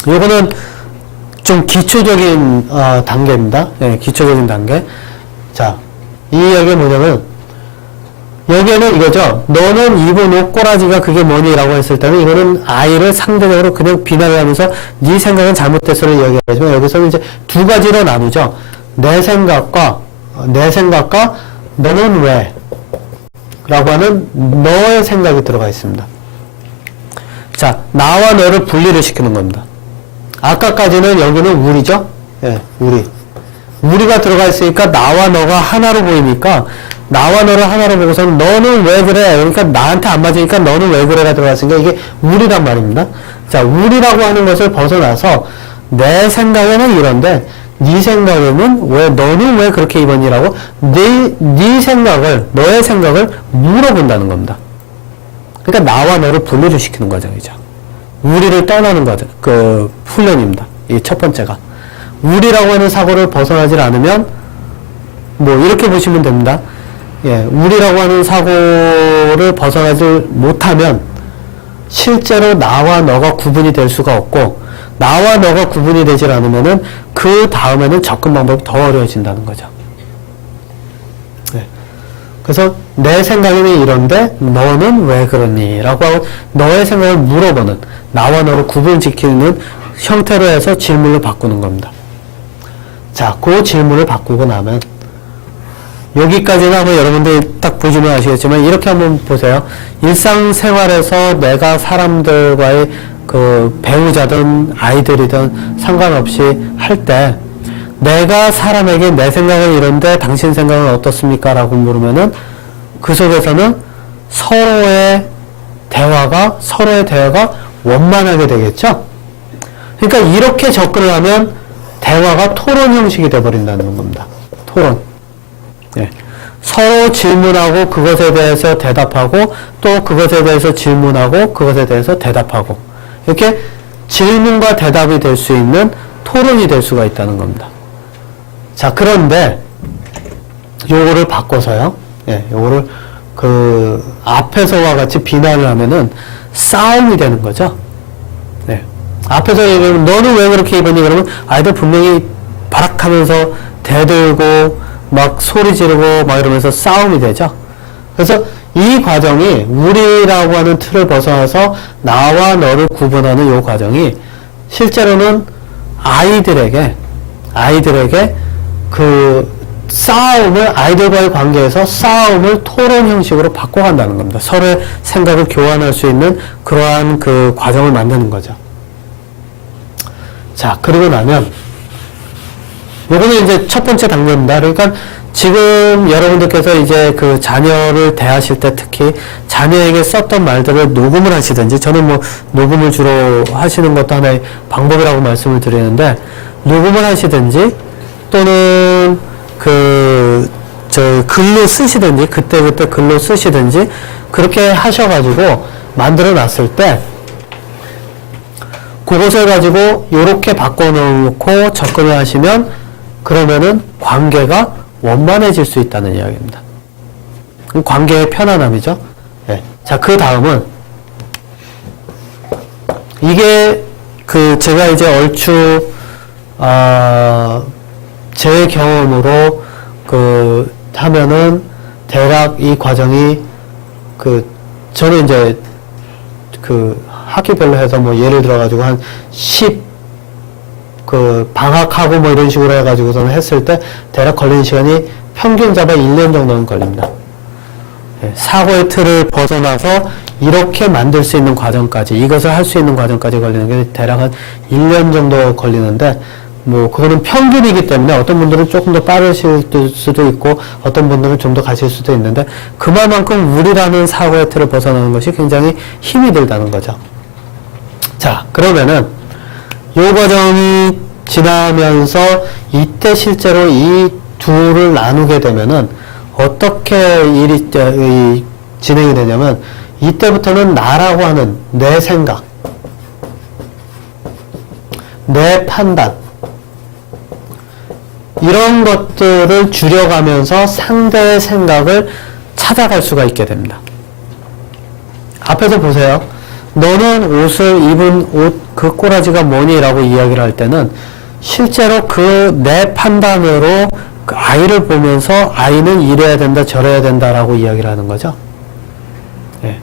이거는 좀 기초적인 단계입니다. 네, 기초적인 단계. 자, 이 이야기가 뭐냐면, 여기에는 이거죠. 너는 입은 옷꼬라지가 그게 뭐니? 라고 했을 때는 이거는 아이를 상대적으로 그냥 비난을 하면서 네 생각은 잘못됐어를 이야기하지만, 여기서는 이제 두 가지로 나누죠. 내 생각과 너는 왜? 라고 하는 너의 생각이 들어가 있습니다. 자, 나와 너를 분리를 시키는 겁니다. 아까까지는 여기는 우리죠? 예, 우리가 들어가 있으니까 나와 너가 하나로 보이니까 나와 너를 하나로 보고서는 너는 왜 그래? 그러니까 나한테 안 맞으니까 너는 왜 그래가 들어갔으니까 이게 우리란 말입니다. 자, 우리라고 하는 것을 벗어나서 내 생각에는 이런데 네 생각에는 너는 왜 그렇게 입었니라고 너의 생각을 물어본다는 겁니다. 그러니까 나와 너를 분리를 시키는 과정이죠. 우리를 떠나는 과정, 훈련입니다. 이 첫 번째가. 우리라고 하는 사고를 벗어나질 않으면, 이렇게 보시면 됩니다. 예, 우리라고 하는 사고를 벗어나지 못하면, 실제로 나와 너가 구분이 될 수가 없고, 나와 너가 구분이 되질 않으면은, 그 다음에는 접근 방법이 더 어려워진다는 거죠. 예. 그래서 내 생각에는 이런데 너는 왜 그러니? 라고 하고 너의 생각을 물어보는, 나와 너를 구분지키는 형태로 해서 질문을 바꾸는 겁니다. 자, 그 질문을 바꾸고 나면 여기까지는 한번 여러분들 딱 보시면 아시겠지만 이렇게 한번 보세요. 일상생활에서 내가 사람들과의 배우자든 아이들이든 상관없이 할 때 내가 사람에게 내 생각은 이런데 당신 생각은 어떻습니까? 라고 물으면은 그 속에서는 서로의 대화가 원만하게 되겠죠? 그러니까 이렇게 접근을 하면 대화가 토론 형식이 되어버린다는 겁니다. 토론. 예. 서로 질문하고 그것에 대해서 대답하고 또 그것에 대해서 질문하고 그것에 대해서 대답하고 이렇게 질문과 대답이 될 수 있는 토론이 될 수가 있다는 겁니다. 자, 그런데 요거를 바꿔서요. 예, 요거를 그 앞에서와 같이 비난을 하면은 싸움이 되는 거죠. 네. 앞에서 얘기하면 너는 왜 그렇게 입었니? 그러면 아이들 분명히 바락하면서 대들고 막 소리 지르고 막 이러면서 싸움이 되죠. 그래서 이 과정이 우리라고 하는 틀을 벗어나서 나와 너를 구분하는 이 과정이 실제로는 아이들에게 그 싸움을 아이들과의 관계에서 싸움을 토론 형식으로 바꿔간다는 겁니다. 서로의 생각을 교환할 수 있는 그러한 그 과정을 만드는 거죠. 자, 그리고 나면 요거는 이제 첫 번째 단계입니다. 그러니까 지금 여러분들께서 이제 그 자녀를 대하실 때 특히 자녀에게 썼던 말들을 녹음을 하시든지 저는 뭐 녹음을 주로 하시는 것도 하나의 방법이라고 말씀을 드리는데 녹음을 하시든지 또는 글로 쓰시든지, 그때그때 글로 쓰시든지, 그렇게 하셔가지고 만들어 놨을 때, 그것을 가지고 요렇게 바꿔놓고 접근을 하시면, 그러면은 관계가 원만해질 수 있다는 이야기입니다. 관계의 편안함이죠. 네. 자, 그 다음은, 이게 제가 이제 얼추, 제 경험으로 하면은 대략 이 과정이 저는 이제 학기별로 해서 뭐 예를 들어가지고 한 10 방학하고 뭐 이런 식으로 해가지고서는 했을 때 대략 걸리는 시간이 평균 잡아 1년 정도는 걸립니다. 사고의 틀을 벗어나서 이렇게 만들 수 있는 과정까지 이것을 할 수 있는 과정까지 걸리는 게 대략 한 1년 정도 걸리는데 뭐 그거는 평균이기 때문에 어떤 분들은 조금 더 빠르실 수도 있고 어떤 분들은 좀 더 가실 수도 있는데 그만큼 우리라는 사고의 틀을 벗어나는 것이 굉장히 힘이 들다는 거죠. 자, 그러면은 요 과정이 지나면서 이때 실제로 이 둘을 나누게 되면은 어떻게 일이 진행이 되냐면 이때부터는 나라고 하는 내 생각, 내 판단 이런 것들을 줄여가면서 상대의 생각을 찾아갈 수가 있게 됩니다. 앞에서 보세요. 너는 옷을 입은 옷 그 꼬라지가 뭐니? 라고 이야기를 할 때는 실제로 내 판단으로 그 아이를 보면서 아이는 이래야 된다 저래야 된다라고 이야기를 하는 거죠. 예.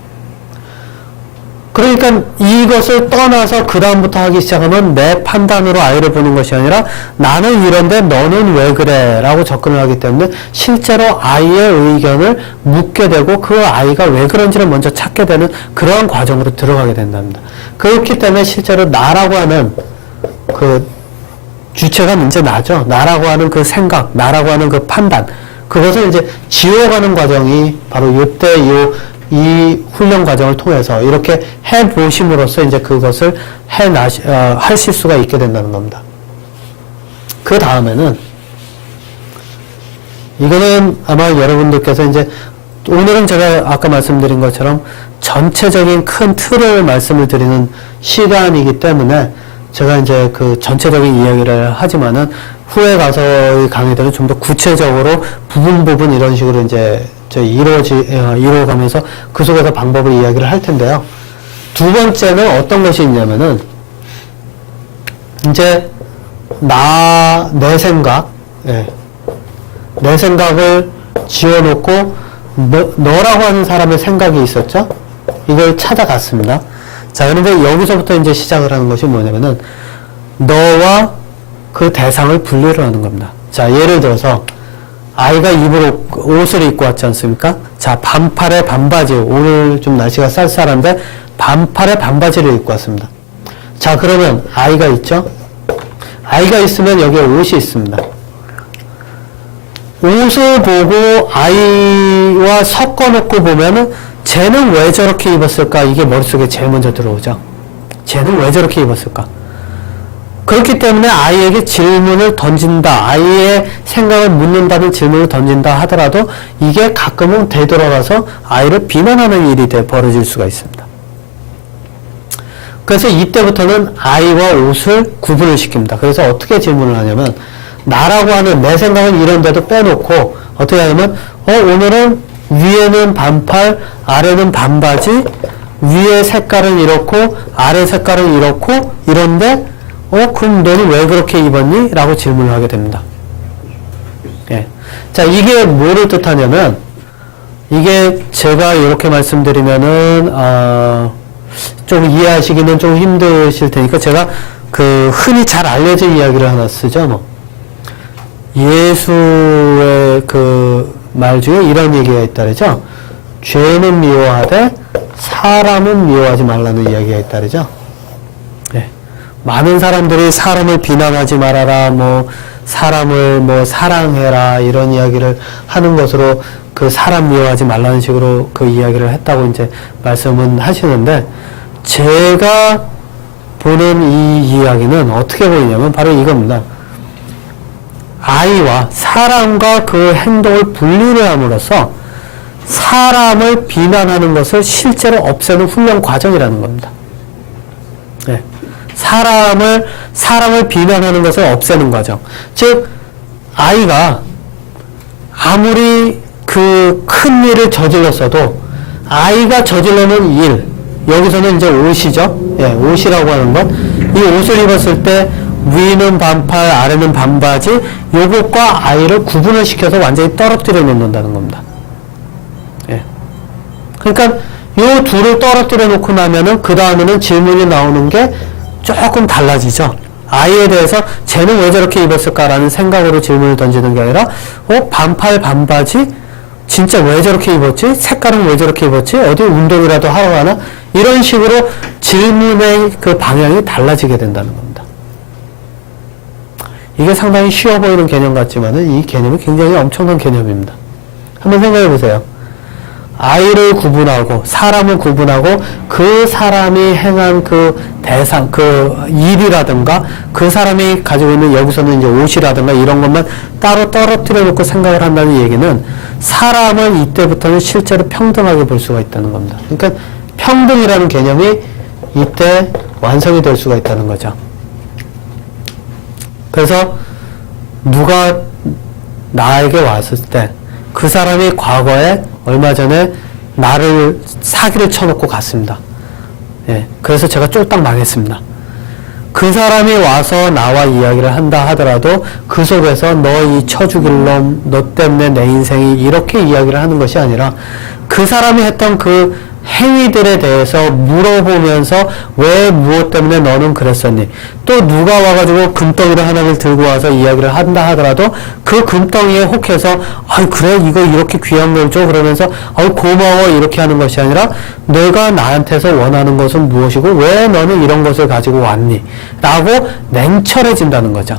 그러니까 이것을 떠나서 그 다음부터 하기 시작하면 내 판단으로 아이를 보는 것이 아니라 나는 이런데 너는 왜 그래? 라고 접근을 하기 때문에 실제로 아이의 의견을 묻게 되고 그 아이가 왜 그런지를 먼저 찾게 되는 그러한 과정으로 들어가게 된답니다. 그렇기 때문에 실제로 나라고 하는 주체가 이제 나죠. 나라고 하는 그 생각, 나라고 하는 그 판단 그것을 이제 지워가는 과정이 바로 요때 이 훈련 과정을 통해서 이렇게 해보심으로써 이제 그것을 하실 수가 있게 된다는 겁니다. 그 다음에는 이거는 아마 여러분들께서 이제 오늘은 제가 아까 말씀드린 것처럼 전체적인 큰 틀을 말씀을 드리는 시간이기 때문에 제가 이제 그 전체적인 이야기를 하지만은 후에 가서의 강의들은 좀 더 구체적으로 부분 이런 식으로 이제 이루어가면서 그 속에서 방법을 이야기를 할 텐데요. 두 번째는 어떤 것이 있냐면은 이제 내 생각, 내 생각을 지어놓고 너라고 하는 사람의 생각이 있었죠? 이걸 찾아갔습니다. 자, 그런데 여기서부터 이제 시작을 하는 것이 뭐냐면은 너와 그 대상을 분류를 하는 겁니다. 자, 예를 들어서 아이가 입을 옷을 입고 왔지 않습니까? 자, 반팔에 반바지. 오늘 좀 날씨가 쌀쌀한데 반팔에 반바지를 입고 왔습니다. 자, 그러면 아이가 있죠? 아이가 있으면 여기에 옷이 있습니다. 옷을 보고 아이와 섞어놓고 보면은 쟤는 왜 저렇게 입었을까? 이게 머릿속에 제일 먼저 들어오죠. 쟤는 왜 저렇게 입었을까? 그렇기 때문에 아이에게 질문을 던진다, 아이의 생각을 묻는다는 질문을 던진다 하더라도 이게 가끔은 되돌아가서 아이를 비난하는 일이 벌어질 수가 있습니다. 그래서 이때부터는 아이와 옷을 구분을 시킵니다. 그래서 어떻게 질문을 하냐면 나라고 하는 내 생각은 이런데도 빼놓고 어떻게 하냐면 오늘은 위에는 반팔, 아래는 반바지, 위에 색깔은 이렇고 아래 색깔은 이렇고 이런데 그럼 너는 왜 그렇게 입었니? 라고 질문을 하게 됩니다. 예. 자, 이게 뭐를 뜻하냐면 이게 제가 이렇게 말씀드리면은 좀 이해하시기는 좀 힘드실 테니까 제가 그 흔히 잘 알려진 이야기를 하나 쓰죠. 뭐 예수의 그 말 중에 이런 얘기가 있다르죠. 죄는 미워하되 사람은 미워하지 말라는 이야기가 있다르죠. 예. 많은 사람들이 사람을 비난하지 말아라, 뭐 사람을 뭐 사랑해라 이런 이야기를 하는 것으로 그 사람 미워하지 말라는 식으로 그 이야기를 했다고 이제 말씀은 하시는데 제가 보는 이 이야기는 어떻게 보이냐면 바로 이겁니다. 아이와 사람과 그 행동을 분리를 함으로써 사람을 비난하는 것을 실제로 없애는 훈련 과정이라는 겁니다. 네. 사람을 비난하는 것을 없애는 과정. 즉, 아이가 아무리 그 큰 일을 저질렀어도 아이가 저질러는 일, 여기서는 이제 옷이죠. 예, 옷이라고 하는 것. 이 옷을 입었을 때 위는 반팔, 아래는 반바지, 요것과 아이를 구분을 시켜서 완전히 떨어뜨려 놓는다는 겁니다. 예. 그러니까 요 둘을 떨어뜨려 놓고 나면은 그 다음에는 질문이 나오는 게 조금 달라지죠. 아이에 대해서 쟤는 왜 저렇게 입었을까라는 생각으로 질문을 던지는 게 아니라 반팔, 반바지? 진짜 왜 저렇게 입었지? 색깔은 왜 저렇게 입었지? 어디 운동이라도 하러 가나? 이런 식으로 질문의 그 방향이 달라지게 된다는 겁니다. 이게 상당히 쉬워 보이는 개념 같지만은 이 개념이 굉장히 엄청난 개념입니다. 한번 생각해 보세요. 아이를 구분하고 사람을 구분하고 그 사람이 행한 그 대상, 그 일이라든가 그 사람이 가지고 있는 여기서는 이제 옷이라든가 이런 것만 따로 떨어뜨려 놓고 생각을 한다는 얘기는 사람을 이때부터는 실제로 평등하게 볼 수가 있다는 겁니다. 그러니까 평등이라는 개념이 이때 완성이 될 수가 있다는 거죠. 그래서 누가 나에게 왔을 때 그 사람이 과거에 얼마 전에 나를 사기를 쳐놓고 갔습니다. 예, 그래서 제가 쫄딱 망했습니다. 그 사람이 와서 나와 이야기를 한다 하더라도 그 속에서 너 이 쳐죽일 놈, 너 때문에 내 인생이 이렇게 이야기를 하는 것이 아니라 그 사람이 했던 그 행위들에 대해서 물어보면서 왜 무엇 때문에 너는 그랬었니? 또 누가 와가지고 금덩이를 하나를 들고 와서 이야기를 한다 하더라도 그 금덩이에 혹해서 그래 이거 이렇게 귀한 걸 줘 그러면서 고마워 이렇게 하는 것이 아니라 내가 나한테서 원하는 것은 무엇이고 왜 너는 이런 것을 가지고 왔니? 라고 냉철해진다는 거죠.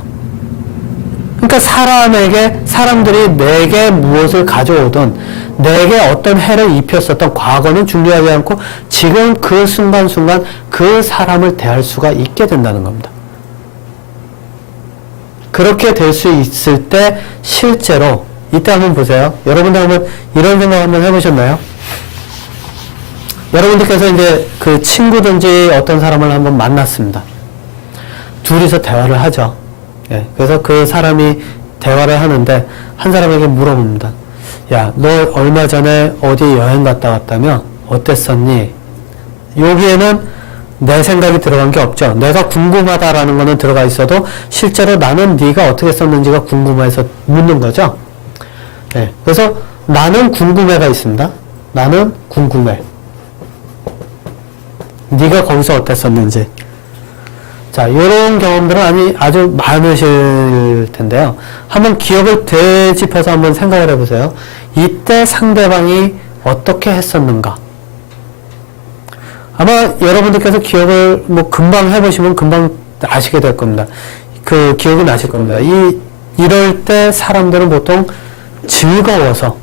그러니까 사람들이 내게 무엇을 가져오든 내게 어떤 해를 입혔었던 과거는 중요하지 않고 지금 그 순간순간 그 사람을 대할 수가 있게 된다는 겁니다. 그렇게 될 수 있을 때 실제로 이때 한번 보세요. 여러분들 한번 이런 생각 한번 해보셨나요? 여러분들께서 이제 그 친구든지 어떤 사람을 한번 만났습니다. 둘이서 대화를 하죠. 예, 그래서 그 사람이 대화를 하는데 한 사람에게 물어봅니다. 야, 너 얼마 전에 어디 여행 갔다 왔다며? 어땠었니? 여기에는 내 생각이 들어간 게 없죠. 내가 궁금하다라는 거는 들어가 있어도 실제로 나는 네가 어떻게 썼는지가 궁금해서 묻는 거죠. 네, 그래서 나는 궁금해가 있습니다. 나는 궁금해. 네가 거기서 어땠었는지. 자, 이런 경험들은 아주 많으실 텐데요. 한번 기억을 되짚어서 한번 생각을 해보세요. 이때 상대방이 어떻게 했었는가? 아마 여러분들께서 기억을 금방 해보시면 금방 아시게 될 겁니다. 그 기억이 나실 겁니다. 이럴 때 사람들은 보통 즐거워서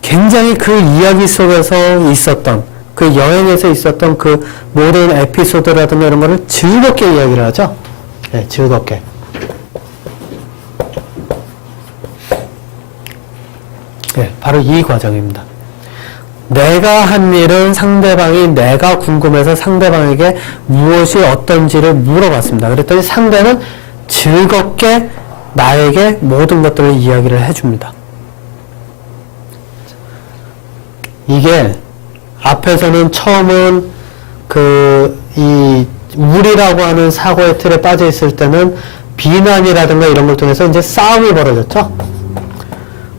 굉장히 그 이야기 속에서 있었던 그 여행에서 있었던 그 모든 에피소드라든가 이런 거를 즐겁게 이야기를 하죠. 네, 즐겁게. 네, 바로 이 과정입니다. 내가 한 일은 상대방이 내가 궁금해서 상대방에게 무엇이 어떤지를 물어봤습니다. 그랬더니 상대는 즐겁게 나에게 모든 것들을 이야기를 해줍니다. 이게 앞에서는 처음은 이 우리라고 하는 사고의 틀에 빠져 있을 때는 비난이라든가 이런 걸 통해서 이제 싸움이 벌어졌죠.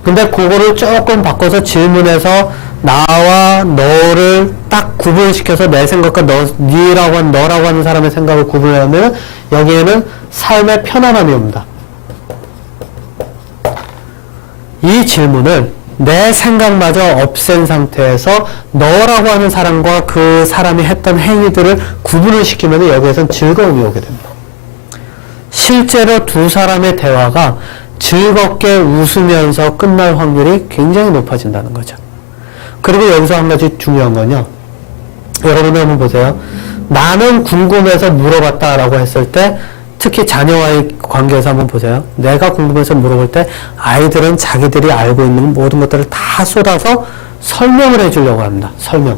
근데 그거를 조금 바꿔서 질문해서 나와 너를 딱 구분시켜서 내 생각과 너라고 하는 사람의 생각을 구분하면 여기에는 삶의 편안함이 옵니다. 이 질문을 내 생각마저 없앤 상태에서 너라고 하는 사람과 그 사람이 했던 행위들을 구분을 시키면 여기에선 즐거움이 오게 됩니다. 실제로 두 사람의 대화가 즐겁게 웃으면서 끝날 확률이 굉장히 높아진다는 거죠. 그리고 여기서 한 가지 중요한 건요. 여러분들 한번 보세요. 나는 궁금해서 물어봤다라고 했을 때 특히 자녀와의 관계에서 한번 보세요. 내가 궁금해서 물어볼 때 아이들은 자기들이 알고 있는 모든 것들을 다 쏟아서 설명을 해주려고 합니다. 설명.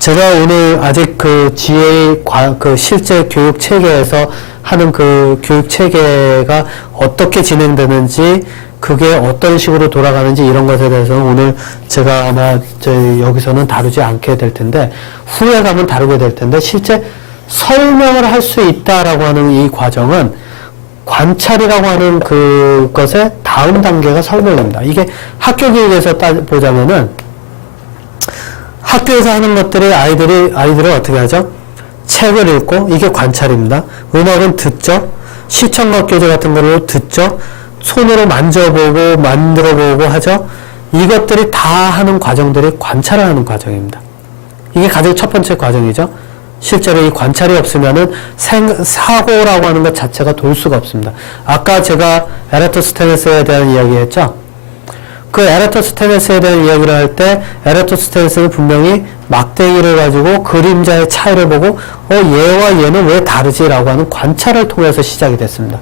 제가 오늘 아직 그 GA 그 실제 교육 체계에서 하는 그 교육 체계가 어떻게 진행되는지 그게 어떤 식으로 돌아가는지 이런 것에 대해서는 오늘 제가 아마 여기서는 다루지 않게 될 텐데 후에 가면 다루게 될 텐데 실제 설명을 할 수 있다라고 하는 이 과정은 관찰이라고 하는 그것의 다음 단계가 설명입니다. 이게 학교 교육에서 보자면은 학교에서 하는 것들이 아이들은 어떻게 하죠? 책을 읽고 이게 관찰입니다. 음악은 듣죠. 시청각 교재 같은 걸로 듣죠. 손으로 만져보고 만들어보고 하죠. 이것들이 다 하는 과정들이 관찰을 하는 과정입니다. 이게 가장 첫 번째 과정이죠. 실제로 이 관찰이 없으면은 사고라고 하는 것 자체가 돌 수가 없습니다. 아까 제가 에라토스테네스에 대한 이야기 했죠. 그 에라토스테네스에 대한 이야기를 할 때 에라토스테네스는 분명히 막대기를 가지고 그림자의 차이를 보고 얘와 얘는 왜 다르지라고 하는 관찰을 통해서 시작이 됐습니다.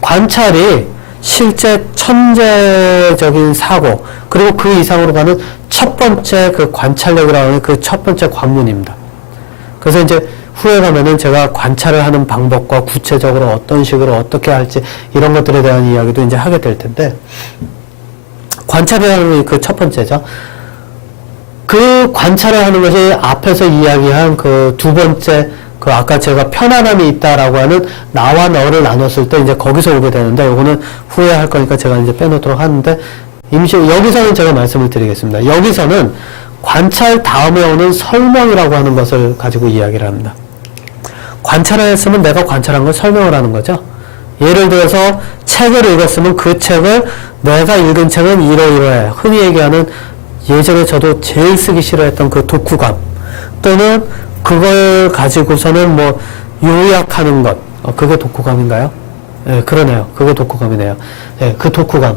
관찰이 실제 천재적인 사고 그리고 그 이상으로 가는 첫 번째 그 관찰력이라고 하는 그 첫 번째 관문입니다. 그래서 이제 후에 가면은 제가 관찰을 하는 방법과 구체적으로 어떤 식으로 어떻게 할지 이런 것들에 대한 이야기도 이제 하게 될 텐데 관찰이라는 게 그 첫 번째죠. 그 관찰을 하는 것이 앞에서 이야기한 그 두 번째 그 아까 제가 편안함이 있다라고 하는 나와 너를 나눴을 때 이제 거기서 오게 되는데 요거는 후에 할 거니까 제가 이제 빼놓도록 하는데 여기서는 제가 말씀을 드리겠습니다. 여기서는 관찰 다음에 오는 설명이라고 하는 것을 가지고 이야기를 합니다. 관찰을 했으면 내가 관찰한 걸 설명을 하는 거죠. 예를 들어서 책을 읽었으면 그 책을 내가 읽은 책은 이러이러해. 흔히 얘기하는 예전에 저도 제일 쓰기 싫어했던 그 독후감 또는 그걸 가지고서는 뭐 요약하는 것 그게 독후감인가요? 네, 그러네요. 그게 독후감이네요. 네, 그 독후감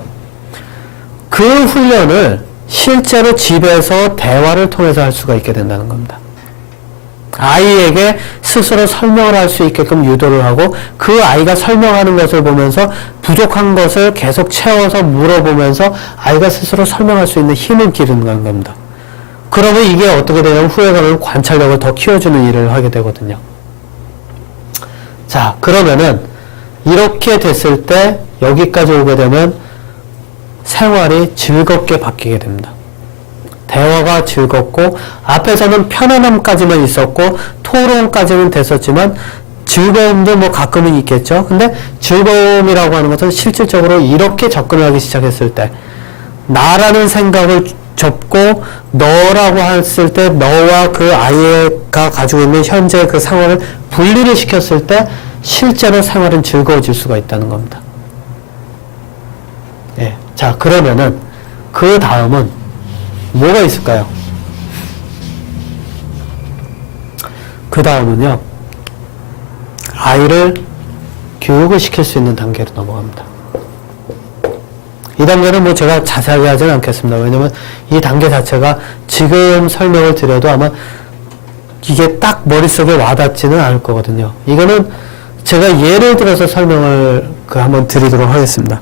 그 훈련을 실제로 집에서 대화를 통해서 할 수가 있게 된다는 겁니다. 아이에게 스스로 설명을 할 수 있게끔 유도를 하고 그 아이가 설명하는 것을 보면서 부족한 것을 계속 채워서 물어보면서 아이가 스스로 설명할 수 있는 힘을 기르는 겁니다. 그러면 이게 어떻게 되냐면 후에 가면 관찰력을 더 키워주는 일을 하게 되거든요. 자, 그러면은 이렇게 됐을 때 여기까지 오게 되면 생활이 즐겁게 바뀌게 됩니다. 대화가 즐겁고 앞에서는 편안함까지만 있었고 토론까지는 됐었지만 즐거움도 뭐 가끔은 있겠죠. 근데 즐거움이라고 하는 것은 실질적으로 이렇게 접근을 하기 시작했을 때 나라는 생각을 접고 너라고 했을 때 너와 그 아이가 가지고 있는 현재 그 상황을 분리를 시켰을 때 실제로 생활은 즐거워질 수가 있다는 겁니다. 예. 자, 그러면은 그 다음은 뭐가 있을까요? 그 다음은요, 아이를 교육을 시킬 수 있는 단계로 넘어갑니다. 이 단계는 뭐 제가 자세하게 하지는 않겠습니다. 왜냐면 이 단계 자체가 지금 설명을 드려도 아마 이게 딱 머릿속에 와닿지는 않을 거거든요. 이거는 제가 예를 들어서 설명을 한번 드리도록 하겠습니다.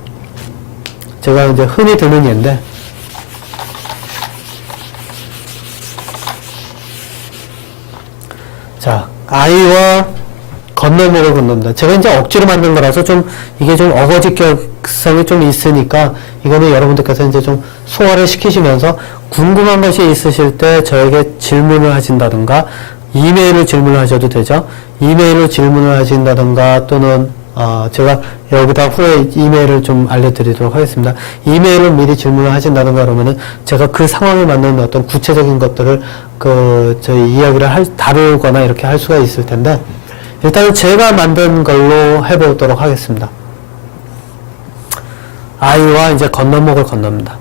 제가 이제 흔히 드는 예인데, 자, 아이와 건널목을 건넙니다. 제가 이제 억지로 만든 거라서 좀, 이게 좀 어거지격성이 좀 있으니까, 이거는 여러분들께서 이제 좀 소화를 시키시면서, 궁금한 것이 있으실 때 저에게 질문을 하신다든가, 이메일로 질문을 하셔도 되죠. 이메일로 질문을 하신다든가, 또는, 제가 여기다 후에 이메일을 좀 알려드리도록 하겠습니다. 이메일로 미리 질문을 하신다든가 그러면은 제가 그 상황에 맞는 어떤 구체적인 것들을 저희 이야기를 다루거나 이렇게 할 수가 있을 텐데, 일단은 제가 만든 걸로 해보도록 하겠습니다. 아이와 이제 건널목을 건넙니다.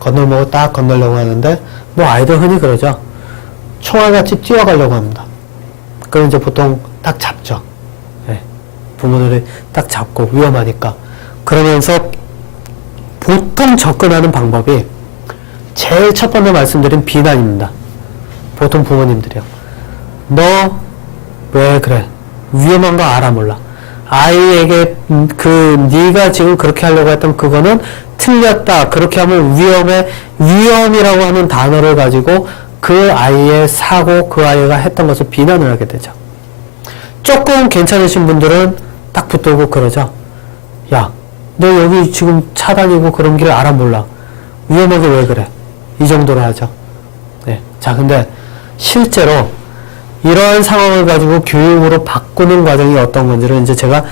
건널목을 딱 건너려고 하는데, 뭐 아이들 흔히 그러죠. 총알같이 뛰어가려고 합니다. 그럼 이제 보통 딱 잡죠. 네. 부모들이 딱 잡고 위험하니까. 그러면서 보통 접근하는 방법이 제일 첫 번째 말씀드린 비난입니다. 보통 부모님들이요. 너 왜 그래? 위험한 거 알아 몰라. 아이에게 네가 지금 그렇게 하려고 했던 그거는 틀렸다. 그렇게 하면 위험이라고 하는 단어를 가지고 그 아이의 사고, 그 아이가 했던 것을 비난을 하게 되죠. 조금 괜찮으신 분들은 딱 붙들고 그러죠. 야, 너 여기 지금 차 다니고 그런 길 알아 몰라. 위험하게 왜 그래? 이 정도로 하죠. 네. 자, 근데 실제로 이러한 상황을 가지고 교육으로 바꾸는 과정이 어떤 건지를 이제 제가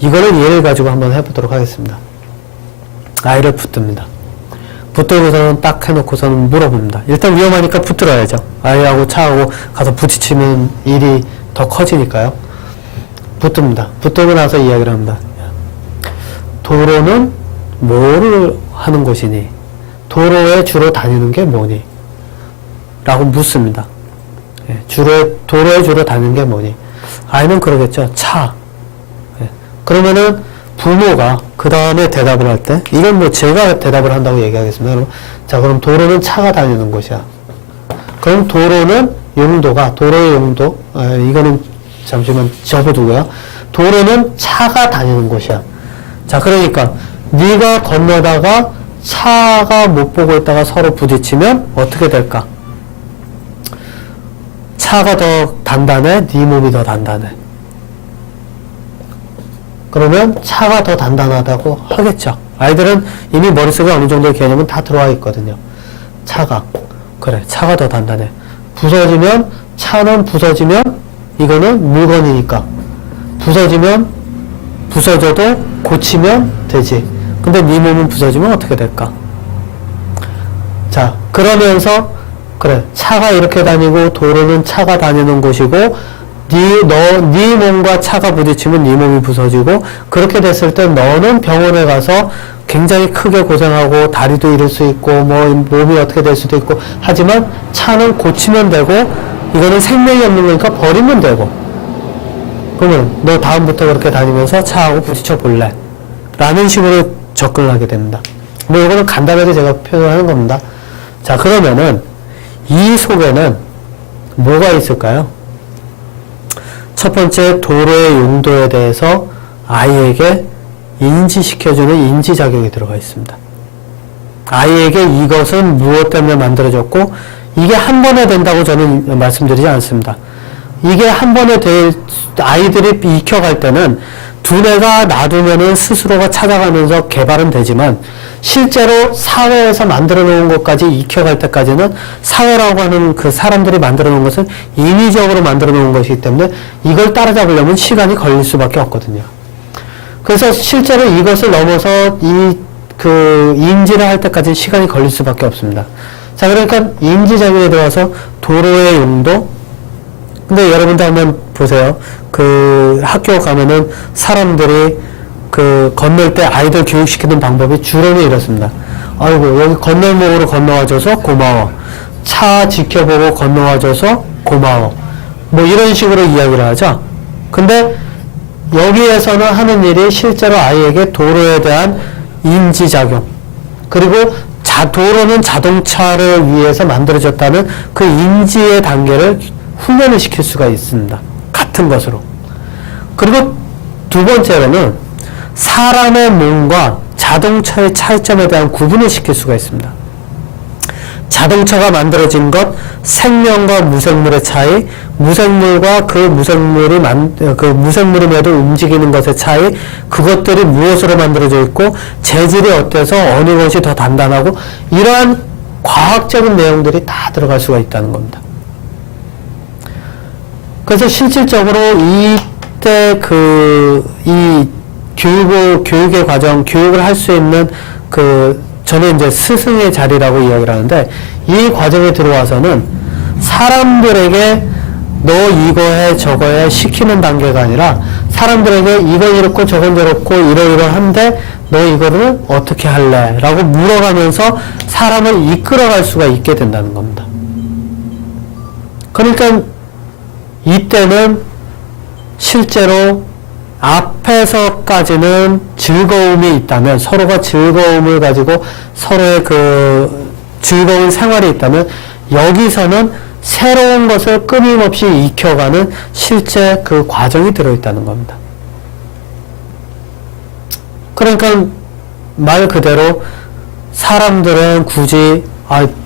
이거를 예를 가지고 한번 해보도록 하겠습니다. 아이를 붙듭니다. 붙들고서는 딱 해놓고서는 물어봅니다. 일단 위험하니까 붙들어야죠. 아이하고 차하고 가서 부딪히면 일이 더 커지니까요. 붙듭니다. 붙들고 나서 이야기를 합니다. 도로는 뭐를 하는 곳이니? 도로에 주로 다니는 게 뭐니? 라고 묻습니다. 도로에 주로 다니는 게 뭐니? 아이는 그러겠죠. 차. 그러면은 부모가 그 다음에 대답을 할 때, 이건 뭐 제가 대답을 한다고 얘기하겠습니다. 그럼, 자, 그럼 도로는 차가 다니는 곳이야. 그럼 도로는 도로의 용도, 이거는 잠시만 접어두고요. 도로는 차가 다니는 곳이야. 자, 그러니까 네가 건너다가 차가 못 보고 있다가 서로 부딪히면 어떻게 될까? 차가 더 단단해? 네 몸이 더 단단해? 그러면 차가 더 단단하다고 하겠죠. 아이들은 이미 머릿속에 어느 정도의 개념은 다 들어와 있거든요. 차가 더 단단해. 차는 부서지면 이거는 물건이니까 부서져도 고치면 되지. 근데 네 몸은 부서지면 어떻게 될까? 자, 그러면서 차가 이렇게 다니고 도로는 차가 다니는 곳이고 네 몸과 차가 부딪히면 네 몸이 부서지고, 그렇게 됐을 때 너는 병원에 가서 굉장히 크게 고생하고 다리도 잃을 수 있고 뭐 몸이 어떻게 될 수도 있고, 하지만 차는 고치면 되고 이거는 생명이 없는 거니까 버리면 되고, 그러면 너 다음부터 그렇게 다니면서 차하고 부딪혀 볼래? 라는 식으로 접근을 하게 됩니다. 뭐 이거는 간단하게 제가 표현하는 겁니다. 자, 그러면은 이 속에는 뭐가 있을까요? 첫 번째, 도로의 용도에 대해서 아이에게 인지시켜주는 인지작용이 들어가 있습니다. 아이에게 이것은 무엇 때문에 만들어졌고, 이게 한 번에 된다고 저는 말씀드리지 않습니다. 이게 한 번에 아이들이 익혀갈 때는 두뇌가 놔두면은 스스로가 찾아가면서 개발은 되지만, 실제로 사회에서 만들어 놓은 것까지 익혀갈 때까지는 사회라고 하는 그 사람들이 만들어 놓은 것은 인위적으로 만들어 놓은 것이기 때문에 이걸 따라잡으려면 시간이 걸릴 수밖에 없거든요. 그래서 실제로 이것을 넘어서 인지를 할 때까지는 시간이 걸릴 수밖에 없습니다. 자, 그러니까 인지작용에 들어와서 도로의 용도. 근데 여러분도 한번 보세요. 학교 가면은 사람들이 건널 때 아이들 교육시키는 방법이 주로는 이렇습니다. 아이고, 여기 건널목으로 건너와줘서 고마워. 차 지켜보고 건너와줘서 고마워. 뭐 이런 식으로 이야기를 하죠. 근데 여기에서는 하는 일이 실제로 아이에게 도로에 대한 인지작용, 그리고 도로는 자동차를 위해서 만들어졌다는 그 인지의 단계를 훈련을 시킬 수가 있습니다. 같은 것으로. 그리고 두 번째로는 사람의 몸과 자동차의 차이점에 대한 구분을 시킬 수가 있습니다. 자동차가 만들어진 것, 생명과 무생물의 차이, 무생물과 그 무생물임에도 움직이는 것의 차이, 그것들이 무엇으로 만들어져 있고, 재질이 어때서 어느 것이 더 단단하고, 이러한 과학적인 내용들이 다 들어갈 수가 있다는 겁니다. 그래서 실질적으로 이때 이 교육의 과정, 교육을 할 수 있는 저는 이제 스승의 자리라고 이야기를 하는데, 이 과정에 들어와서는 사람들에게 너 이거 해 저거 해 시키는 단계가 아니라 사람들에게 이건 이렇고 저건 저렇고 이러이러한데 너 이거를 어떻게 할래? 라고 물어가면서 사람을 이끌어갈 수가 있게 된다는 겁니다. 그러니까 이때는 실제로 앞에서까지는 즐거움이 있다면, 서로가 즐거움을 가지고 서로의 즐거운 생활이 있다면, 여기서는 새로운 것을 끊임없이 익혀가는 실제 그 과정이 들어있다는 겁니다. 그러니까 말 그대로 사람들은 굳이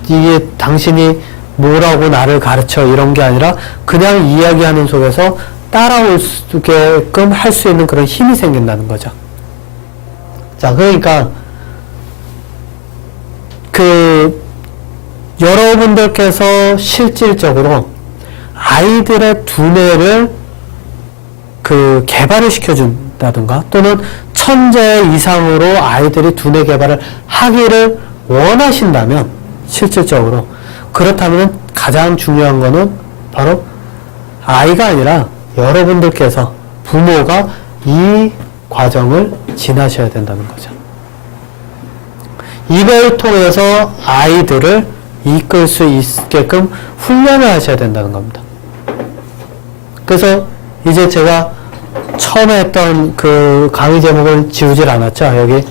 이게 당신이 뭐라고 나를 가르쳐 이런 게 아니라 그냥 이야기하는 속에서 따라올 수게끔 할 수 있는 그런 힘이 생긴다는 거죠. 자, 그러니까 여러분들께서 실질적으로 아이들의 두뇌를 개발을 시켜준다든가, 또는 천재 이상으로 아이들이 두뇌 개발을 하기를 원하신다면, 실질적으로 그렇다면 가장 중요한 거는 바로 아이가 아니라 여러분들께서, 부모가 이 과정을 지나셔야 된다는 거죠. 이걸 통해서 아이들을 이끌 수 있게끔 훈련을 하셔야 된다는 겁니다. 그래서 이제 제가 처음에 했던 그 강의 제목을 지우질 않았죠. 여기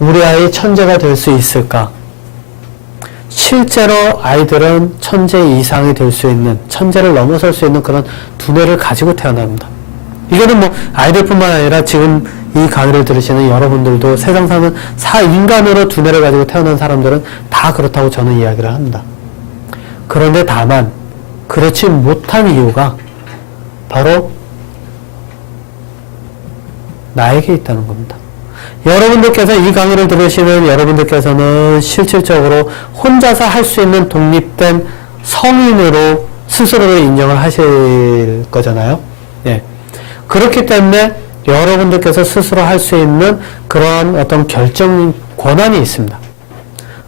우리 아이 천재가 될 수 있을까? 실제로 아이들은 천재 이상이 될 수 있는, 천재를 넘어설 수 있는 그런 두뇌를 가지고 태어납니다. 이거는 뭐 아이들뿐만 아니라 지금 이 강의를 들으시는 여러분들도 세상 사는 인간으로 두뇌를 가지고 태어난 사람들은 다 그렇다고 저는 이야기를 합니다. 그런데 다만 그렇지 못한 이유가 바로 나에게 있다는 겁니다. 여러분들께서 이 강의를 들으시는 여러분들께서는 실질적으로 혼자서 할 수 있는 독립된 성인으로 스스로를 인정을 하실 거잖아요. 예. 그렇기 때문에 여러분들께서 스스로 할 수 있는 그러한 어떤 결정 권한이 있습니다.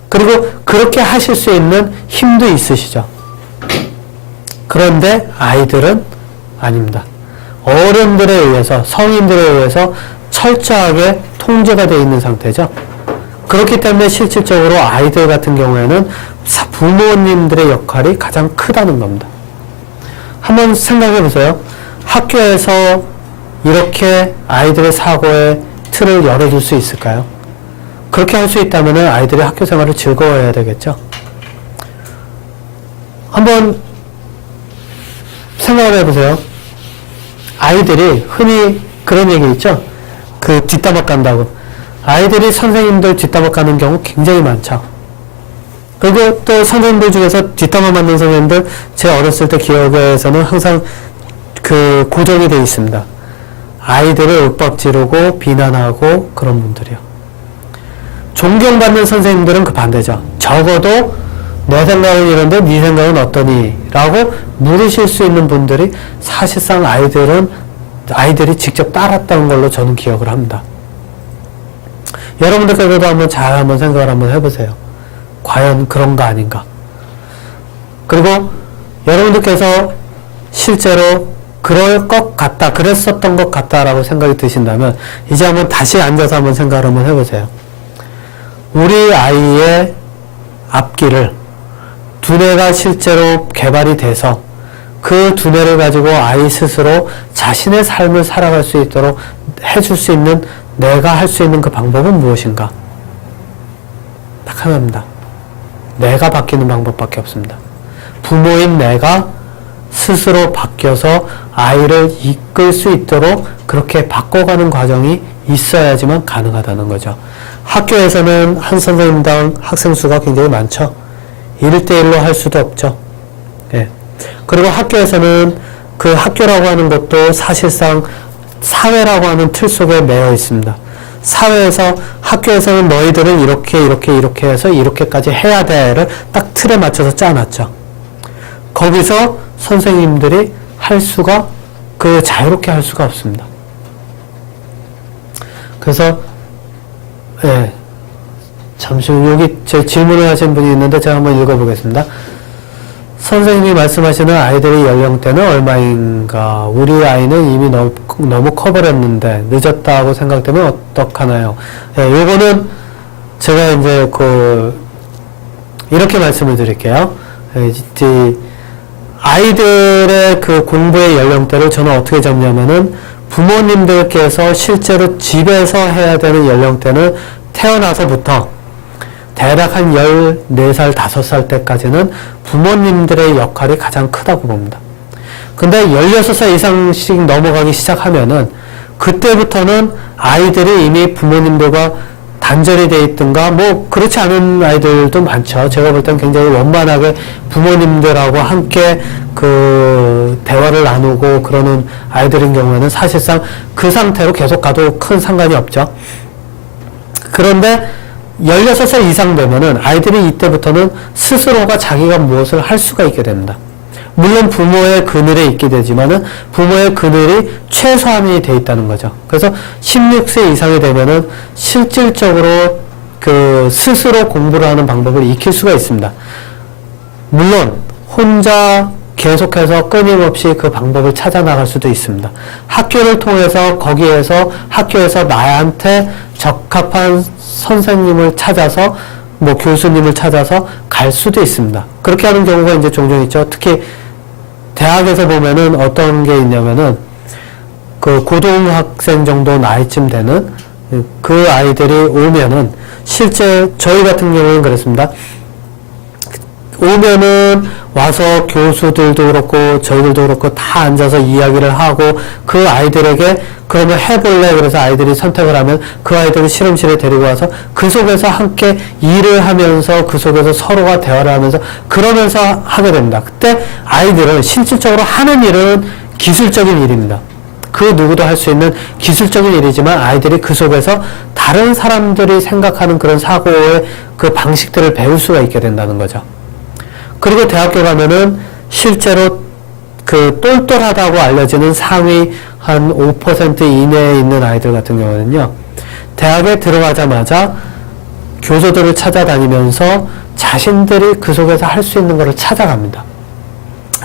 그리고 그렇게 하실 수 있는 힘도 있으시죠. 그런데 아이들은 아닙니다. 어른들에 의해서, 성인들에 의해서 철저하게 통제가 되어 있는 상태죠. 그렇기 때문에 실질적으로 아이들 같은 경우에는 부모님들의 역할이 가장 크다는 겁니다. 한번 생각해 보세요. 학교에서 이렇게 아이들의 사고의 틀을 열어줄 수 있을까요? 그렇게 할 수 있다면 아이들이 학교 생활을 즐거워해야 되겠죠. 한번 생각을 해보세요. 아이들이 흔히 그런 얘기 있죠. 뒷담화 깐다고. 아이들이 선생님들 뒷담화 까는 경우 굉장히 많죠. 그리고 또 선생님들 중에서 뒷담화 맞는 선생님들, 제 어렸을 때 기억에서는 항상 고정이 되어 있습니다. 아이들을 윽박지르고 비난하고 그런 분들이요. 존경받는 선생님들은 그 반대죠. 적어도 내 생각은 이런데 네 생각은 어떠니? 라고 물으실 수 있는 분들이 사실상 아이들이 직접 따랐다는 걸로 저는 기억을 합니다. 여러분들께서도 한번 생각을 한번 해보세요. 과연 그런가 아닌가? 그리고 여러분들께서 실제로 그럴 것 같다, 그랬었던 것 같다라고 생각이 드신다면 이제 한번 다시 앉아서 한번 생각을 한번 해보세요. 우리 아이의 앞길을 두뇌가 실제로 개발이 돼서 그 두뇌를 가지고 아이 스스로 자신의 삶을 살아갈 수 있도록 해줄 수 있는, 내가 할 수 있는 그 방법은 무엇인가? 딱 하나입니다. 내가 바뀌는 방법밖에 없습니다. 부모인 내가 스스로 바뀌어서 아이를 이끌 수 있도록 그렇게 바꿔가는 과정이 있어야지만 가능하다는 거죠. 학교에서는 한 선생님당 학생 수가 굉장히 많죠. 1대1로 할 수도 없죠. 예. 그리고 학교에서는 그 학교라고 하는 것도 사실상 사회라고 하는 틀 속에 매여 있습니다. 사회에서, 학교에서는 너희들은 이렇게 해서 이렇게까지 해야 돼를 딱 틀에 맞춰서 짜놨죠. 거기서 선생님들이 할 수가, 자유롭게 할 수가 없습니다. 그래서, 예. 잠시만, 여기 제 질문을 하신 분이 있는데 제가 한번 읽어보겠습니다. 선생님이 말씀하시는 아이들의 연령대는 얼마인가? 우리 아이는 이미 너무 커버렸는데 늦었다고 생각되면 어떡하나요? 예, 요거는 제가 이제 이렇게 말씀을 드릴게요. 예, 아이들의 그 공부의 연령대를 저는 어떻게 잡냐면은 부모님들께서 실제로 집에서 해야 되는 연령대는 태어나서부터 대략 한 14살, 5살 때까지는 부모님들의 역할이 가장 크다고 봅니다. 근데 16살 이상씩 넘어가기 시작하면은 그때부터는 아이들이 이미 부모님들과 단절이 돼 있든가, 그렇지 않은 아이들도 많죠. 제가 볼 땐 굉장히 원만하게 부모님들하고 함께 대화를 나누고 그러는 아이들인 경우에는 사실상 그 상태로 계속 가도 큰 상관이 없죠. 그런데 16살 이상 되면은 아이들이 이때부터는 스스로가 자기가 무엇을 할 수가 있게 됩니다. 물론 부모의 그늘에 있게 되지만은 부모의 그늘이 최소한이 돼 있다는 거죠. 그래서 16세 이상이 되면은 실질적으로 스스로 공부를 하는 방법을 익힐 수가 있습니다. 물론 혼자 계속해서 끊임없이 그 방법을 찾아 나갈 수도 있습니다. 학교를 통해서 학교에서 나한테 적합한 선생님을 찾아서 교수님을 찾아서 갈 수도 있습니다. 그렇게 하는 경우가 이제 종종 있죠. 특히 대학에서 보면은 어떤 게 있냐면은 고등학생 정도 나이쯤 되는 그 아이들이 오면은 실제 저희 같은 경우는 그렇습니다. 오면은 와서 교수들도 그렇고 저희들도 그렇고 다 앉아서 이야기를 하고 그 아이들에게 그러면 해볼래? 그래서 아이들이 선택을 하면 그 아이들을 실험실에 데리고 와서 그 속에서 함께 일을 하면서 그 속에서 서로가 대화를 하면서 그러면서 하게 됩니다. 그때 아이들은 실질적으로 하는 일은 기술적인 일입니다. 그 누구도 할 수 있는 기술적인 일이지만 아이들이 그 속에서 다른 사람들이 생각하는 그런 사고의 그 방식들을 배울 수가 있게 된다는 거죠. 그리고 대학교 가면은 실제로 똘똘하다고 알려지는 상위 한 5% 이내에 있는 아이들 같은 경우는요, 대학에 들어가자마자 교수들을 찾아다니면서 자신들이 그 속에서 할 수 있는 것을 찾아갑니다.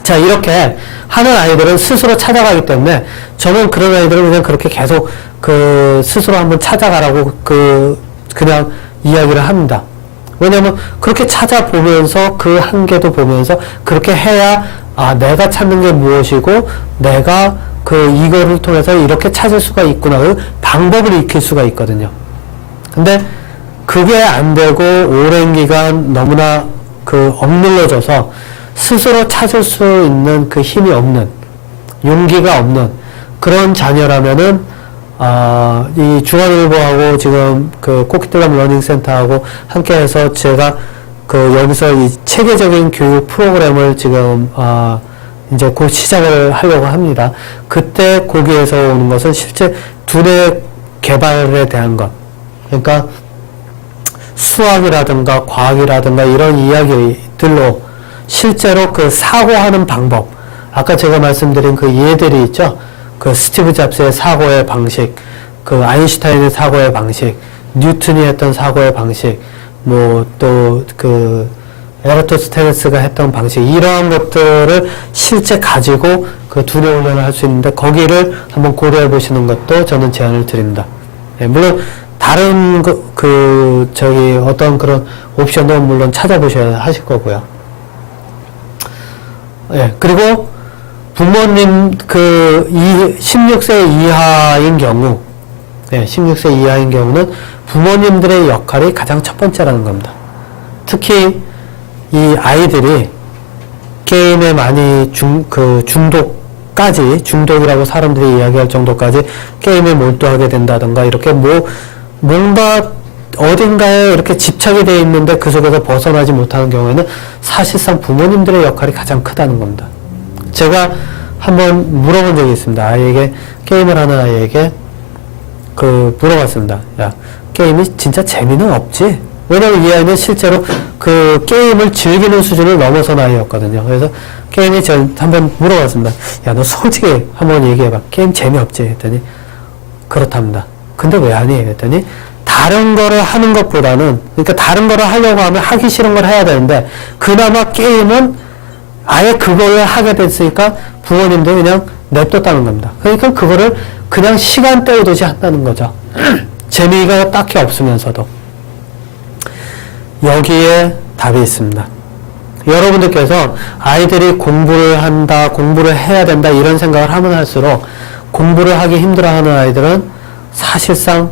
자, 이렇게 하는 아이들은 스스로 찾아가기 때문에 저는 그런 아이들은 그냥 그렇게 계속 스스로 한번 찾아가라고 그냥 이야기를 합니다. 왜냐면 그렇게 찾아보면서 그 한계도 보면서 그렇게 해야 내가 찾는 게 무엇이고 내가 이거를 통해서 이렇게 찾을 수가 있구나, 그 방법을 익힐 수가 있거든요. 근데 그게 안 되고 오랜 기간 너무나 억눌러져서 스스로 찾을 수 있는 그 힘이 없는, 용기가 없는 그런 자녀라면은 이 중앙일보하고 지금 코끼들람 러닝센터하고 함께해서 제가 여기서 이 체계적인 교육 프로그램을 지금 이제 곧 시작을 하려고 합니다. 그때 거기에서 오는 것은 실제 두뇌 개발에 대한 것, 그러니까 수학이라든가 과학이라든가 이런 이야기들로 실제로 사고하는 방법, 아까 제가 말씀드린 예들이 있죠. 스티브 잡스의 사고의 방식, 아인슈타인의 사고의 방식, 뉴턴이 했던 사고의 방식, 또 에라토스테네스가 했던 방식, 이러한 것들을 실제 가지고 두뇌 훈련을 할 수 있는데 거기를 한번 고려해 보시는 것도 저는 제안을 드립니다. 예, 물론 다른 어떤 그런 옵션도 물론 찾아보셔야 하실 거고요. 예, 그리고 부모님 16세 이하인 경우, 16세 이하인 경우는 부모님들의 역할이 가장 첫 번째라는 겁니다. 특히 이 아이들이 게임에 많이 중독이라고 사람들이 이야기할 정도까지 게임에 몰두하게 된다든가, 이렇게 뭔가 어딘가에 이렇게 집착이 되어 있는데 그 속에서 벗어나지 못하는 경우에는 사실상 부모님들의 역할이 가장 크다는 겁니다. 제가 한번 물어본 적이 있습니다. 게임을 하는 아이에게 물어봤습니다. 야, 게임이 진짜 재미는 없지? 왜냐면 이 아이는 실제로 그 게임을 즐기는 수준을 넘어선 아이였거든요. 그래서 게임이 한번 물어봤습니다. 야, 너 솔직히 한번 얘기해봐. 게임 재미없지? 했더니 그렇답니다. 근데 왜 하니? 했더니 다른 거를 하는 것보다는, 그러니까 다른 거를 하려고 하면 하기 싫은 걸 해야 되는데, 그나마 게임은 아예 그걸 하게 됐으니까 부모님도 그냥 냅뒀다는 겁니다. 그러니까 그거를 그냥 시간 때우듯이 한다는 거죠. 재미가 딱히 없으면서도. 여기에 답이 있습니다. 여러분들께서 아이들이 공부를 한다, 공부를 해야 된다, 이런 생각을 하면 할수록 공부를 하기 힘들어하는 아이들은 사실상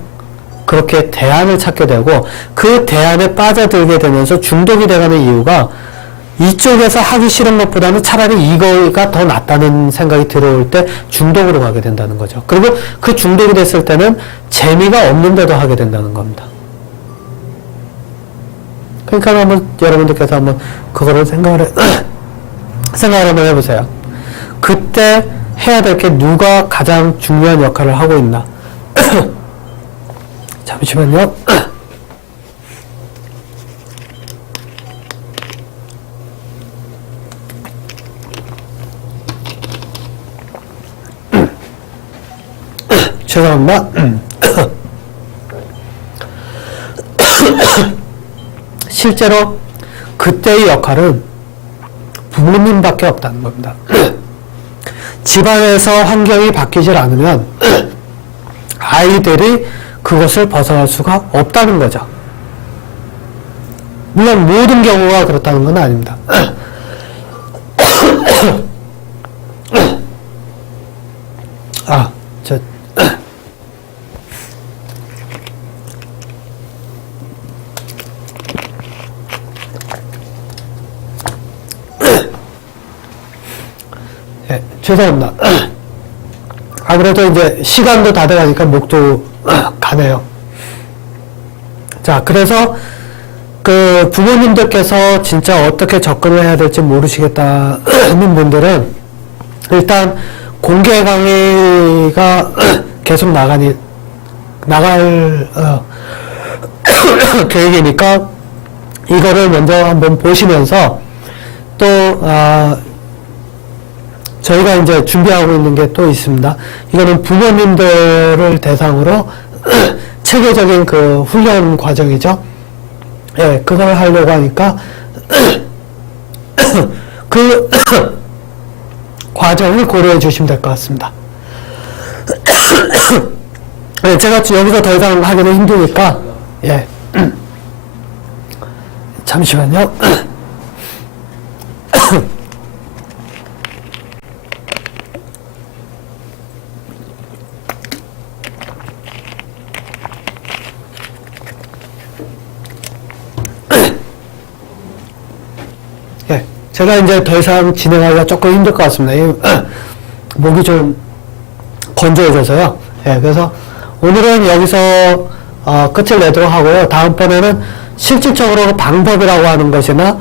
그렇게 대안을 찾게 되고, 그 대안에 빠져들게 되면서 중독이 돼가는 이유가 이쪽에서 하기 싫은 것보다는 차라리 이거가 더 낫다는 생각이 들어올 때 중독으로 가게 된다는 거죠. 그리고 그 중독이 됐을 때는 재미가 없는데도 하게 된다는 겁니다. 그러니까 여러분들께서 한번 그거를 생각을 한번 해보세요. 그때 해야 될 게 누가 가장 중요한 역할을 하고 있나? 잠시만요. 죄송합니다. 실제로 그때의 역할은 부모님밖에 없다는 겁니다. 집안에서 환경이 바뀌질 않으면 아이들이 그것을 벗어날 수가 없다는 거죠. 물론 모든 경우가 그렇다는 건 아닙니다. 죄송합니다. 아무래도 이제 시간도 다 돼가니까 목도 가네요. 자, 그래서 그 부모님들께서 진짜 어떻게 접근을 해야 될지 모르시겠다는 분들은 일단 공개 강의가 계속 나갈 계획이니까 이거를 먼저 한번 보시면서 또 저희가 이제 준비하고 있는 게 또 있습니다. 이거는 부모님들을 대상으로 체계적인 그 훈련 과정이죠. 예, 그걸 하려고 하니까 그 과정을 고려해 주시면 될 것 같습니다. 예, 제가 여기서 더 이상 하기는 힘드니까, 예. 잠시만요. 제가 이제 더 이상 진행하기가 조금 힘들 것 같습니다. 목이 좀 건조해져서요. 예, 그래서 오늘은 여기서 끝을 내도록 하고요. 다음번에는 실질적으로 방법이라고 하는 것이나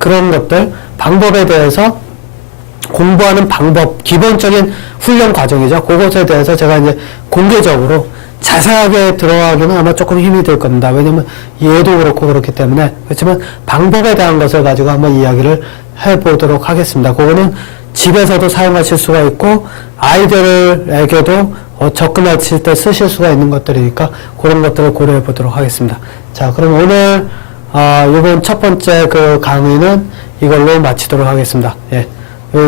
그런 것들, 방법에 대해서 공부하는 방법, 기본적인 훈련 과정이죠. 그것에 대해서 제가 이제 공개적으로 자세하게 들어가기는 아마 조금 힘이 들 겁니다. 왜냐면 얘도 그렇고 그렇기 때문에. 그렇지만 방법에 대한 것을 가지고 한번 이야기를 해보도록 하겠습니다. 그거는 집에서도 사용하실 수가 있고 아이들에게도 접근하실 때 쓰실 수가 있는 것들이니까 그런 것들을 고려해 보도록 하겠습니다. 자, 그럼 오늘 이번 첫 번째 그 강의는 이걸로 마치도록 하겠습니다. 예.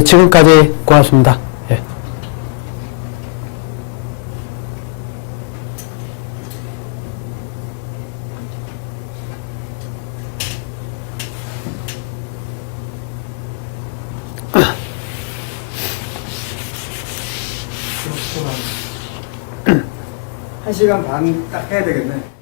지금까지 고맙습니다. 예. 1시간 반 딱 해야 되겠네.